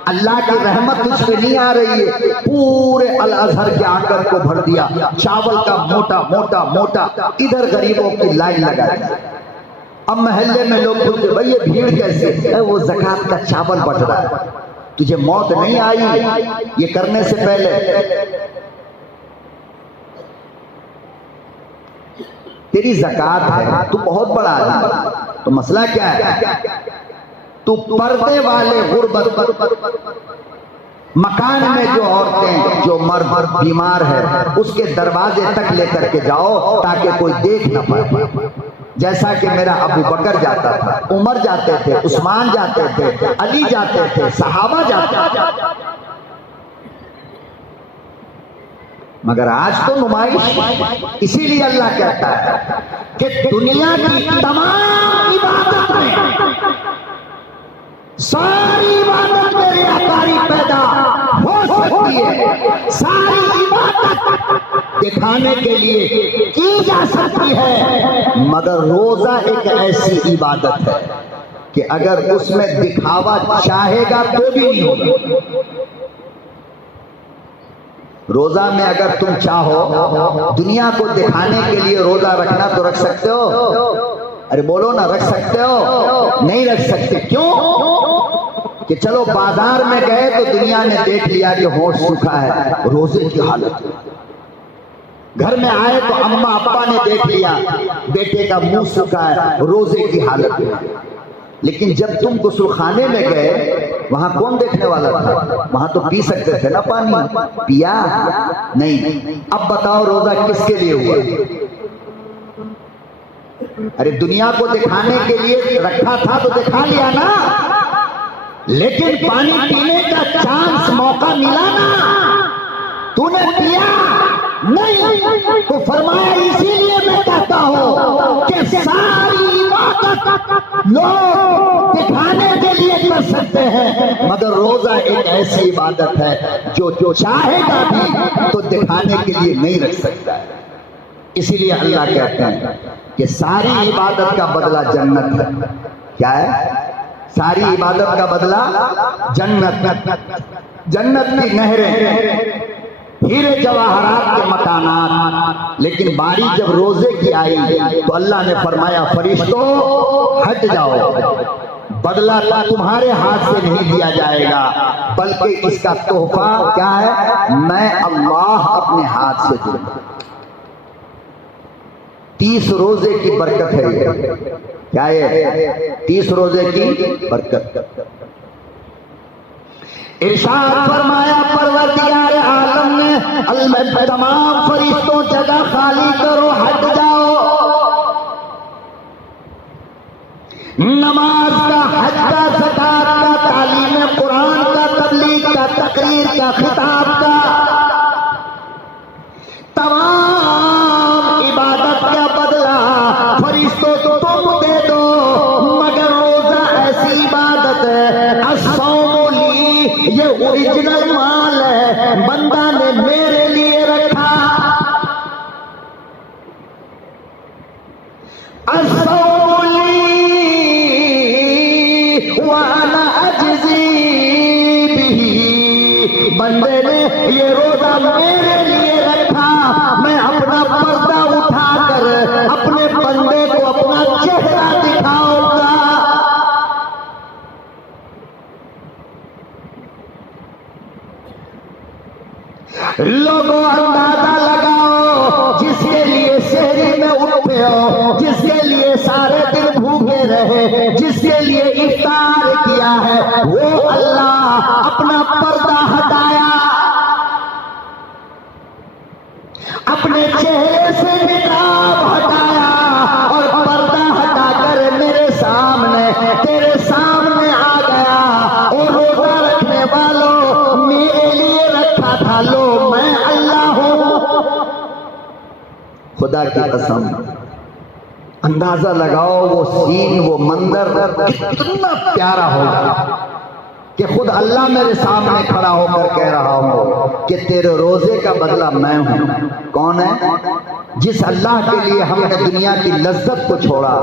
اللہ کی رحمت تجھ پہ نہیں آ رہی ہے، پورے الازہر کے آکر کو بھر دیا، چاول کا موٹا موٹا موٹا، ادھر غریبوں کی لائن لگائی۔ اب محلے میں لوگ پوچھتے بھائی یہ بھیڑ کیسے؟ وہ زکات کا چاول بٹ رہا ہے۔ تجھے موت نہیں آئی یہ کرنے سے پہلے؟ تیری زکات ہے، تو بہت بڑا آدمی، تو مسئلہ کیا ہے؟ تو پردے والے غربت مکان میں جو عورتیں، جو مرد بیمار ہے، اس کے دروازے تک لے کر کے جاؤ تاکہ کوئی دیکھ نہ پائے، جیسا کہ میرا ابو بکر جاتا تھا، عمر جاتے تھے، عثمان جاتے تھے، علی جاتے تھے، صحابہ جاتے تھے۔ مگر آج تو نمائش، اسی لیے اللہ کہتا ہے کہ دنیا کی تمام عبادت میں ساری عبادت میں ریاکاری پیدا ہو سکتی ہے، ساری عبادت دکھانے کے لیے کی جا سکتی ہے، مگر روزہ ایک ایسی عبادت ہے کہ اگر اس میں دکھاوا چاہے گا تو بھی نہیں ہوگا۔ روزہ میں اگر تم چاہو دنیا کو دکھانے کے لیے روزہ رکھنا تو رکھ سکتے ہو؟ ارے بولو نا، رکھ سکتے ہو؟ نہیں رکھ سکتے۔ کیوں؟ کہ چلو بازار میں گئے تو دنیا نے دیکھ لیا کہ ہوش سوکھا ہے، روزے کی حالت۔ گھر میں آئے تو اماں ابا نے دیکھ لیا بیٹے کا منہ سوکھا ہے، روزے کی حالت۔ لیکن جب تم غسل خانے میں گئے وہاں کون دیکھنے والا تھا؟ وہاں تو پی سکتے تھے نا پانی، پیا نہیں۔ اب بتاؤ روزہ کس کے لیے ہوا؟ ارے دنیا کو دکھانے کے لیے رکھا تھا تو دکھا لیا نا، لیکن پانی پینے کا چانس موقع ملا نا، تو نے پیا نہیں۔ تو فرمایا اسی لیے میں کہتا ہوں کہ ساری عبادت لوگ دکھانے کے لیے کر سکتے ہیں، مگر روزہ ایک ایسی عبادت ہے جو چاہے گا بھی تو دکھانے کے لیے نہیں رکھ سکتا ہے۔ اسی لیے اللہ کہتے ہیں کہ ساری عبادت کا بدلہ جنت ہے۔ کیا ہے؟ ساری عبادت کا بدلہ جنت، جنت کی نہریں، ہیرے جواہرات کے مکانات۔ لیکن باری جب روزے کی آئی تو اللہ نے فرمایا فرشتوں ہٹ جاؤ، بدلہ تمہارے ہاتھ سے نہیں دیا جائے گا، بلکہ اس کا تحفہ کیا ہے؟ میں اللہ اپنے ہاتھ سے دوں گا۔ 30 روزے کی برکت ہے یہ۔ کیا ہے؟ 30 روزے کی برکت۔ ارشاد فرمایا پروردگار عالم نے تمام فرشتوں جگہ خالی کرو، ہٹ جاؤ۔ نماز کا، حج کا، زکات کا، تعلیم قرآن کا، تبلیغ کا، تقریر کا، خطاب کا، تمام عبادت کا بدلہ فرشتوں تو تم دے دو، مگر روزہ ایسی عبادت ہے، الصوم لی، یہ اوریجنل مال ہے، بندہ نے میرے لیے رکھا۔ الصوم لی وانا اجزی بہ، بندے نے یہ روزہ میرے لیے رکھا، میں اپنا پردہ اٹھا کر اپنے بندے کو اپنا چہرہ دکھاؤں گا۔ لوگوں اندازہ لگاؤ، جس کے لیے سحری میں اٹھتے ہو، جس کے لیے سارے دن بھوکے رہے، جس کے لیے افطار کیا ہے، وہ اللہ اپنا پردہ ہٹایا، اپنے چہرے سے نقاب ہٹایا اور پردہ ہٹا کر میرے سامنے تیرے سامنے آ گیا، اور روزہ رکھنے والوں میرے لیے رکھا تھا، لو میں اللہ ہوں۔ خدا کی قسم اندازہ لگاؤ وہ سین، وہ منظر کتنا پیارا ہوگا کہ خود اللہ میرے سامنے کھڑا ہو کر کہہ رہا ہوں کہ تیرے روزے کا بدلہ میں ہوں۔ کون ہے؟ جس اللہ کے لیے ہم نے دنیا کی لذت کو چھوڑا،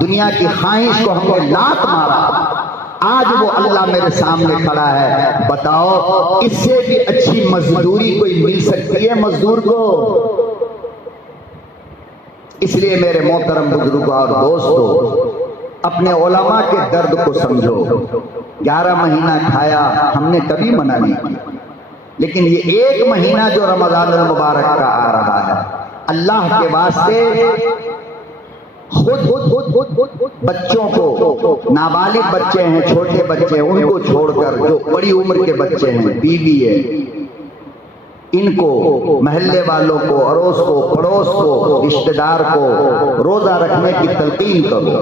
دنیا کی خواہش کو ہم نے لات مارا، آج وہ اللہ میرے سامنے کھڑا ہے۔ بتاؤ اس سے بھی اچھی مزدوری کوئی مل سکتی ہے مزدور کو؟ اس لیے میرے محترم بزرگوں اور دوستو، اپنے علماء کے درد کو سمجھو۔ 11 مہینہ کھایا ہم نے کبھی منع نہیں کی، لیکن یہ ایک مہینہ جو رمضان المبارک کا آ رہا ہے، اللہ کے واسطے خود بچوں کو، نابالغ بچے ہیں، چھوٹے بچے ہیں، ان کو چھوڑ کر جو بڑی عمر کے بچے ہیں، بیوی ہے، ان کو، محلے والوں کو، اڑوس کو، پڑوس کو، رشتہ دار کو روزہ رکھنے کی تلقین کرو،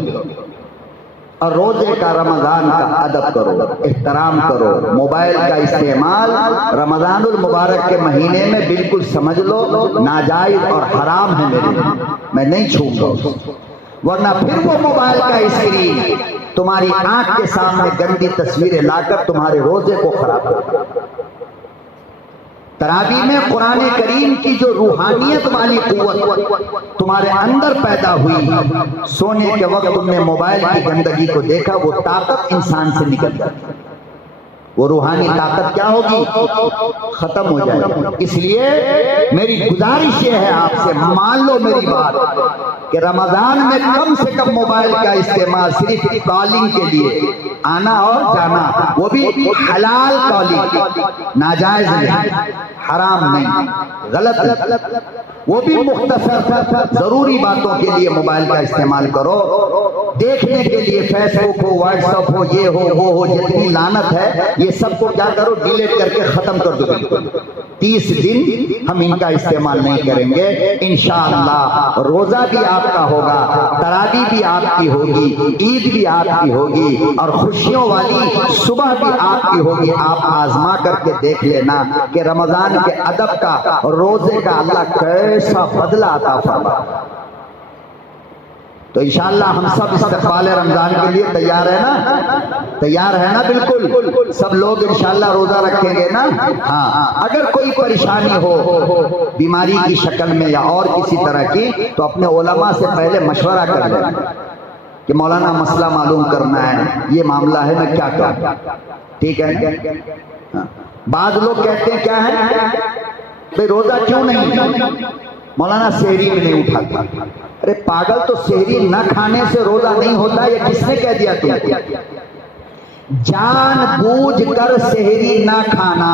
اور روزے کا، رمضان کا ادب کرو، احترام کرو۔ موبائل کا استعمال رمضان المبارک کے مہینے میں بالکل سمجھ لو ناجائز اور حرام ہے، میرے لیے میں نہیں چھوں گا، ورنہ پھر وہ موبائل کا اسکرین تمہاری آنکھ کے سامنے گندی تصویریں لا کر تمہارے روزے کو خراب کرے۔ تراویح میں قرآن کریم کی جو روحانیت والی قوت تمہارے اندر پیدا ہوئی، سونے کے وقت تم نے موبائل کی گندگی کو دیکھا، وہ طاقت انسان سے نکل جاتی، وہ روحانی طاقت کیا ہوگی؟ ختم ہو جائے گی۔ اس لیے میری گزارش یہ ہے آپ سے، مان لو میری بات، کہ رمضان میں کم سے کم موبائل کا استعمال صرف کالنگ کے لیے، آنا اور جانا، وہ بھی حلال کالنگ، ناجائز نہیں، حرام نہیں، غلط نہیں، وہ بھی مختصر ضروری باتوں کے لیے موبائل کا استعمال کرو، دیکھنے کے لیے فیس بک ہو، واٹس ایپ ہو، یہ ہو وہ ہو، جتنی لعنت ہے یہ سب کو کیا کرو، ڈیلیٹ کر کے ختم کر دو۔ 30 دن ہم ان کا استعمال نہیں کریں گے، انشاءاللہ روزہ بھی آپ کا ہوگا، تراویح بھی آپ کی ہوگی، عید بھی آپ کی ہوگی، اور خوشیوں والی صبح بھی آپ کی ہوگی۔ آپ آزما کر کے دیکھ لینا کہ رمضان کے ادب کا، روزے کا اللہ کیسا بدلہ عطا فرماتا۔ تو انشاءاللہ ہم سب استقبال رمضان کے لیے تیار ہے نا؟ تیار ہے نا؟ بالکل سب لوگ انشاءاللہ روزہ رکھیں گے نا؟ ہاں، اگر کوئی پریشانی ہو بیماری کی شکل میں یا اور کسی طرح کی، تو اپنے علماء سے پہلے مشورہ کر لیں کہ مولانا مسئلہ معلوم کرنا ہے، یہ معاملہ ہے، میں کیا کروں؟ ٹھیک ہے؟ بعض لوگ کہتے ہیں کیا ہے بھئی روزہ کیوں نہیں؟ مولانا سحری میں نہیں اٹھاتا۔ ارے پاگل، تو سحری نہ کھانے سے روزہ نہیں ہوتا، یہ کس نے کہہ دیا تم؟ جان بوجھ کر سحری نہ کھانا،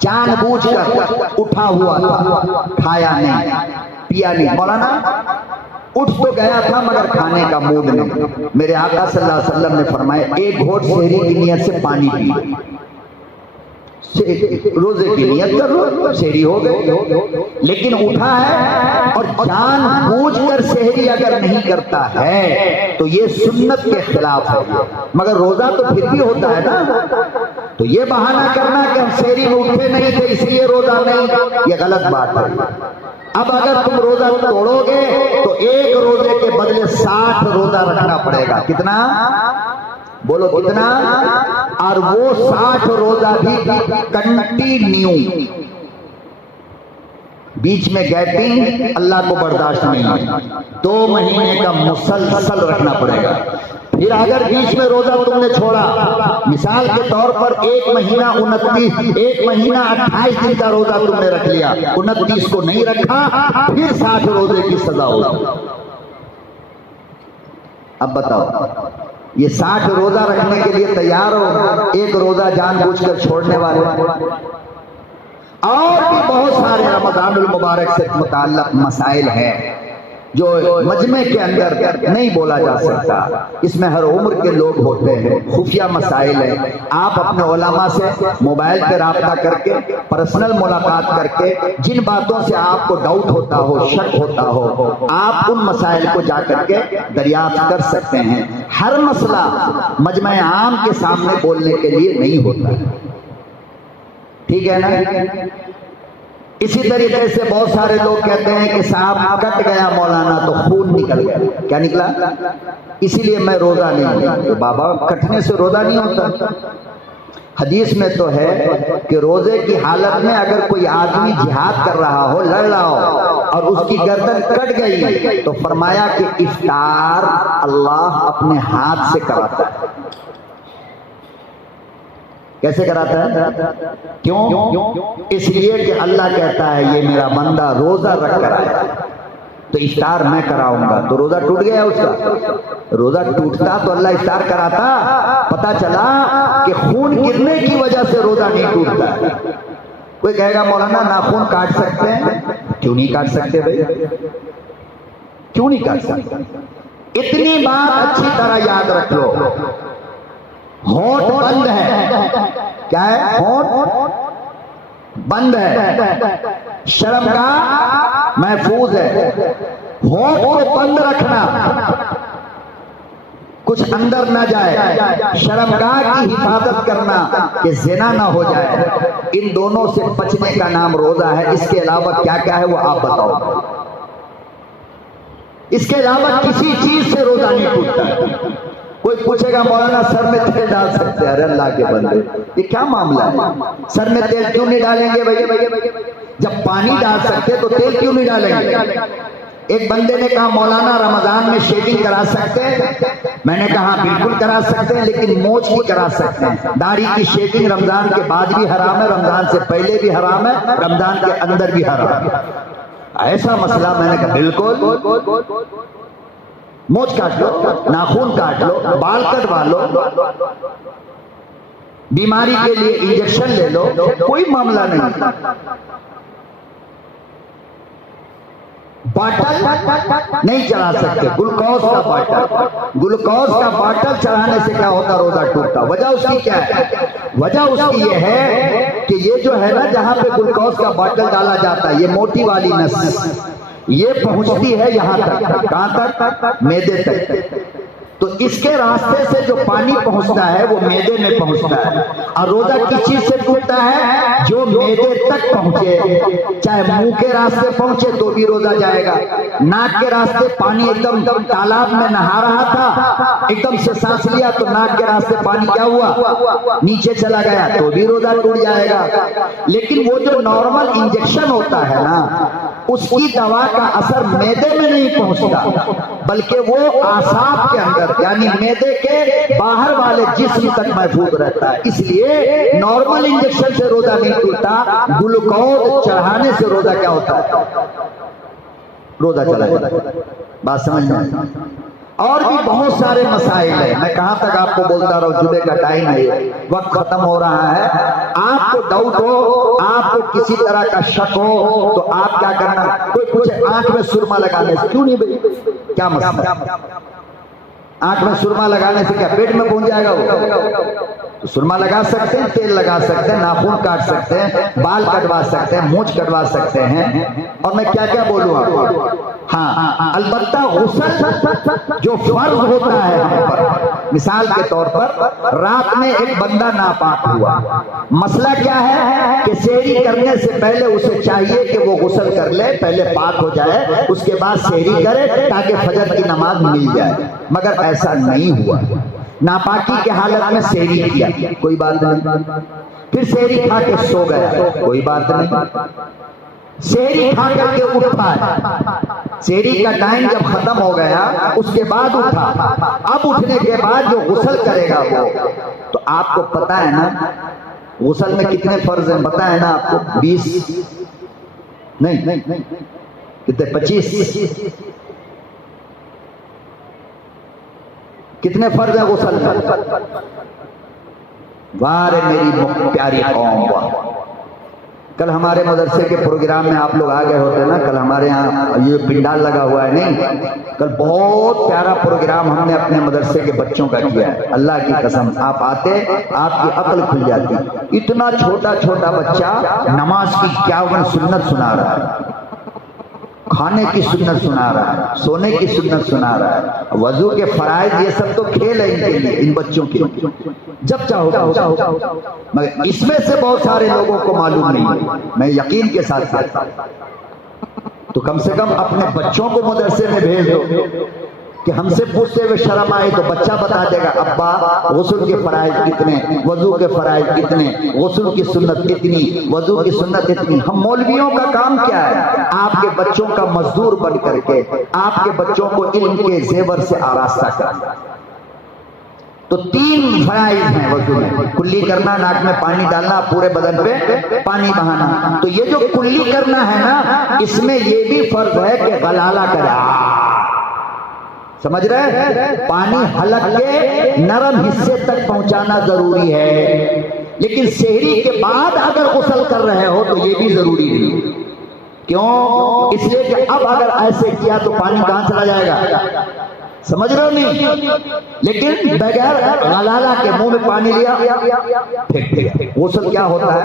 جان بوجھ کر اٹھا ہوا تھا، کھایا نہیں، پیا نہیں۔ مولانا اٹھ تو گیا تھا مگر کھانے کا موڈ نہیں۔ میرے آقا صلی اللہ علیہ وسلم نے فرمایا ایک گھونٹ سحری کی نیت سے پانی پی، روزے کی نیت کر لو، سحری ہو گئی، لیکن اٹھا ہے اور جان بوجھ کر سحری اگر نہیں کرتا ہے تو یہ سنت کے خلاف ہے، مگر روزہ تو پھر بھی ہوتا ہے نا۔ تو یہ بہانہ کرنا کہ ہم سحری میں اٹھے نہیں تھے اس لیے روزہ نہیں، یہ غلط بات ہے۔ اب اگر تم روزہ توڑو گے تو ایک روزے کے بدلے 60 روزہ رکھنا پڑے گا۔ کتنا؟ بولو کتنا؟ اور وہ 60 روزہ بھی کنٹینیو، بیچ میں گیپنگ اللہ کو برداشت نہیں ہے، 2 مہینے کا مسلسل رکھنا پڑے گا۔ پھر اگر بیچ میں روزہ تم نے چھوڑا، مثال کے طور پر 1 مہینہ 28 دن کا روزہ تم نے رکھ لیا، 29 کو نہیں رکھا، پھر 60 روزے کی سزا ہوگی۔ اب بتاؤ یہ 60 روزہ رکھنے کے لیے تیار ہو؟ ایک روزہ جان بوجھ کر چھوڑنے والے اور بھی بہت سارے رمضان المبارک سے متعلق مسائل ہیں جو مجمع کے اندر نہیں بولا جا سکتا. اس میں ہر عمر کے لوگ ہوتے ہیں، خفیہ مسائل ہیں. آپ اپنے علماء سے موبائل پہ رابطہ کر کے، پرسنل ملاقات کر کے، جن باتوں سے آپ کو ڈاؤٹ ہوتا ہو، شک ہوتا ہو، آپ ان مسائل کو جا کر کے دریافت کر سکتے ہیں. ہر مسئلہ مجمع عام کے سامنے بولنے کے لیے نہیں ہوتا. ٹھیک ہے نا؟ اسی طریقے سے بہت سارے لوگ کہتے ہیں کہ صاحب کٹ گیا مولانا تو خون نکل گیا. کیا نکلا؟ اسی لیے میں روزہ نہیں ہوں. بابا کٹنے سے روزہ نہیں ہوتا. حدیث میں تو ہے کہ روزے کی حالت میں اگر کوئی آدمی جہاد کر رہا ہو، لڑ رہا ہو، اور اس کی گردن کٹ گئی تو فرمایا کہ افطار اللہ اپنے ہاتھ سے کراتا ہے. کیسے کراتا ہے؟ کیوں؟ اس لیے کہ اللہ کہتا ہے یہ میرا بندہ روزہ رکھ کر آیا تو افطار میں کراؤں گا. تو روزہ ٹوٹ گیا اس کا. روزہ ٹوٹتا تو اللہ افطار کراتا. پتا چلا کہ خون گرنے کی وجہ سے روزہ نہیں ٹوٹتا. کوئی کہے گا مولانا ناخن کاٹ سکتے ہیں. کیوں نہیں کاٹ سکتے بھائی؟ کیوں نہیں کاٹ سکتے؟ اتنی بات اچھی طرح یاد رکھ لو. ہونٹ بند ہے. کیا ہے؟ ہونٹ بند ہے. شرمگاہ محفوظ ہے. ہونٹ کو بند رکھنا، کچھ اندر نہ جائے. شرمگاہ کی حفاظت کرنا کہ زنا نہ ہو جائے. ان دونوں سے بچنے کا نام روزہ ہے. اس کے علاوہ کیا کیا ہے وہ آپ بتاؤ. اس کے علاوہ کسی چیز سے روزہ نہیں ٹوٹتا. کوئی پوچھے گا مولانا سر میں تیل ڈال سکتے ہیں؟ ارے اللہ کے بندے، یہ کیا معاملہ ہے؟ سر میں تیل کیوں نہیں ڈالیں گے بھائی؟ جب پانی ڈال سکتے تو تیل کیوں نہیں ڈالیں گے؟ ایک بندے نے کہا مولانا رمضان میں شیونگ کرا سکتے ہیں؟ میں نے کہا بالکل کرا سکتے ہیں، لیکن موچ کی کرا سکتے ہیں. داڑھی کی شیونگ رمضان کے بعد بھی حرام ہے، رمضان سے پہلے بھی حرام ہے، رمضان کے اندر بھی حرام ہے. ایسا مسئلہ میں نے کہا بالکل. موچ کاٹ لو، ناخن کاٹ لو، بال کٹوا لو، بیماری کے لیے انجیکشن لے لو، کوئی معاملہ نہیں. باٹل نہیں چڑھا سکتے. گلوکوز کا باٹل، گلوکوز کا باٹل چڑھانے سے کیا ہوتا؟ روزہ ٹوٹتا. وجہ اس کی کیا ہے؟ وجہ اس کی یہ ہے کہ یہ جو ہے نا، جہاں پہ گلوکوز کا باٹل ڈالا جاتا ہے، یہ موٹی والی نس یہ پہنچتی ہے یہاں تک. کہاں تک؟ میدے تک. تو اس کے راستے سے جو پانی پہنچتا ہے وہ میدے میں پہنچتا ہے. اور روزہ کس چیز سے ٹوٹتا ہے؟ جو میدے تک پہنچے. چاہے منہ کے راستے پہنچے تو بھی روزہ جائے گا. ناک کے راستے پانی ایک دم تالاب میں نہا رہا تھا، ایک دم سے سانس لیا تو ناک کے راستے پانی کیا ہوا؟ نیچے چلا گیا تو بھی روزہ ٹوٹ جائے گا. لیکن وہ جو نارمل انجیکشن ہوتا ہے نا، اس کی دوا کا اثر میدے میں نہیں پہنچتا، بلکہ وہ اعصاب کے اندر یعنی میدے کے باہر والے جسم تک محفوظ رہتا ہے. اس لیے نارمل انجیکشن سے روزہ نہیں ٹوٹتا. گلوکوز چڑھانے سے روزہ کیا ہوتا ہے؟ روزہ چلا جاتا ہے. بات سمجھ میں؟ اور بھی بہت سارے مسائل ہیں. میں کہاں تک آپ کو بولتا رہا ہوں، جمعے کا ٹائم ہے، وقت ختم ہو رہا ہے. آپ کو ڈاؤٹ ہو، آپ کو کسی طرح کا شک ہو تو آپ کیا کرنا؟ کوئی پوچھے آنکھ میں سرما لگانے سے کیوں نہیں بھائی؟ کیا مسئلہ؟ آنکھ میں سرما لگانے سے کیا پیٹ میں پہنچ جائے گا وہ؟ تو سرما لگا سکتے ہیں، تیل لگا سکتے ہیں، ناخن کاٹ سکتے ہیں، بال کٹوا سکتے ہیں، مونچھ کٹوا سکتے ہیں. اور میں کیا کیا بولوں آپ کو؟ ہاں البتہ غسل جو فرض ہوتا ہے ہم پر، مثال کے طور پر رات میں ایک بندہ ناپاک ہوا. مسئلہ کیا ہے کہ سحری کرنے سے پہلے اسے چاہیے کہ وہ غسل کر لے، پہلے پاک ہو جائے، اس کے بعد سحری کرے تاکہ فجر کی نماز مل جائے. مگر ایسا نہیں ہوا. ناپاکی کے حالت میں سحری کیا، کوئی بات نہیں. پھر سحری کھا کے سو گیا، کوئی بات نہیں. سحری کھا کر کے اٹھا ہے، سحری کا ٹائم جب ختم ہو گیا اس کے بعد اٹھا. اب اٹھنے کے بعد جو غسل کرے گا وہ، تو آپ کو پتا ہے نا غسل میں کتنے فرض ہیں؟ پتا ہے نا آپ کو؟ 20 نہیں کتنے؟ 25. کتنے فرض ہیں غسل میں؟ وارے میری پیاری قوم، کل ہمارے مدرسے کے پروگرام میں آپ لوگ آ گئے ہوتے نا، کل ہمارے یہاں یہ پنڈال لگا ہوا ہے، نہیں کل بہت پیارا پروگرام ہم نے اپنے مدرسے کے بچوں کا کیا ہے، اللہ کی قسم آپ آتے آپ کی عقل کھل جاتی۔ اتنا چھوٹا چھوٹا بچہ نماز کی 51 سنت سنا رہا ہے، کھانے کی سنت سنا رہا ہے، سونے کی سنت سنا رہا ہے، وضو کے فرائض، یہ سب تو کھیل ہے ان کے لیے، ان بچوں کے جب چاہو مگر اس میں سے بہت سارے لوگوں کو معلوم نہیں ہے، میں یقین کے ساتھ کہتا ہوں۔ تو کم سے کم اپنے بچوں کو مدرسے میں بھیج دو کہ ہم سے پوچھتے ہوئے شرم آئے تو بچہ بتا دے گا ابا غسل کے فرائض کتنے، وضو کے فرائض کتنے، غسل کی سنت کتنی، وضو کی سنت اتنی۔ ہم مولویوں کا کام کیا ہے؟ آپ کے بچوں کا مزدور بن کر کے آپ کے بچوں کو علم کے زیور سے آراستہ کرنا۔ تو 3 فرائض ہیں وضو میں، کلی کرنا، ناک میں پانی ڈالنا، پورے بدن پہ پانی بہانا۔ تو یہ جو کلی کرنا ہے نا، اس میں یہ بھی فرض ہے کہ غلالہ کرے، سمجھ رہے ہیں؟ پانی حلق کے نرم حصے تک پہنچانا ضروری ہے، لیکن سحری کے بعد اگر غسل کر رہے ہو تو یہ بھی ضروری نہیں۔ کیوں؟ اس لیے کہ اب اگر ایسے کیا تو پانی کہاں چلا جائے گا، سمجھ رہے ہو نہیں؟ لیکن بغیر غلالہ کے منہ میں پانی لیا پھینک دیا، غسل کیا ہوتا ہے؟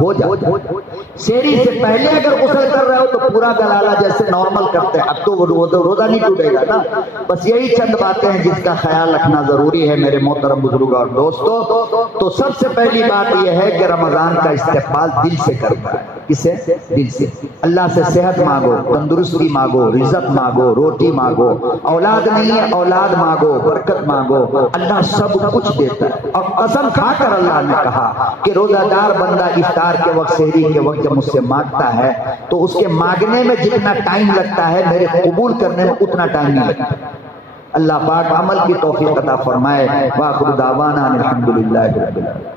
ہو جاتا ہے۔ سحری سے پہلے اگر غسل کر رہے ہو تو پورا غلالہ جیسے نارمل کرتے ہیں، اب تو روزہ نہیں ٹوٹے گا نا۔ بس یہی چند باتیں ہیں جس کا خیال رکھنا ضروری ہے میرے محترم بزرگ اور دوستو۔ تو سب سے پہلی بات یہ ہے کہ رمضان کا استقبال دل سے کرنا ہے۔ کسے؟ دل سے۔ اللہ سے صحت مانگو، تندرستی مانگو، رزق مانگو، روٹی مانگو، اولاد نہیں ہے اولاد مانگو، برکت مانگو، اللہ سب کچھ دیتا ہے۔ اور قسم کھا کر اللہ نے کہا کہ روزہ دار بندہ افطار کے وقت، سحری کے وقت جب مجھ سے مانگتا ہے تو اس کے مانگنے میں جتنا ٹائم لگتا ہے میرے قبول کرنے میں اتنا ٹائم نہیں لگتا۔ اللہ پاک عمل کی توفیق عطا فرمائے۔ وآخر دعوانا الحمدللہ رب العالمین۔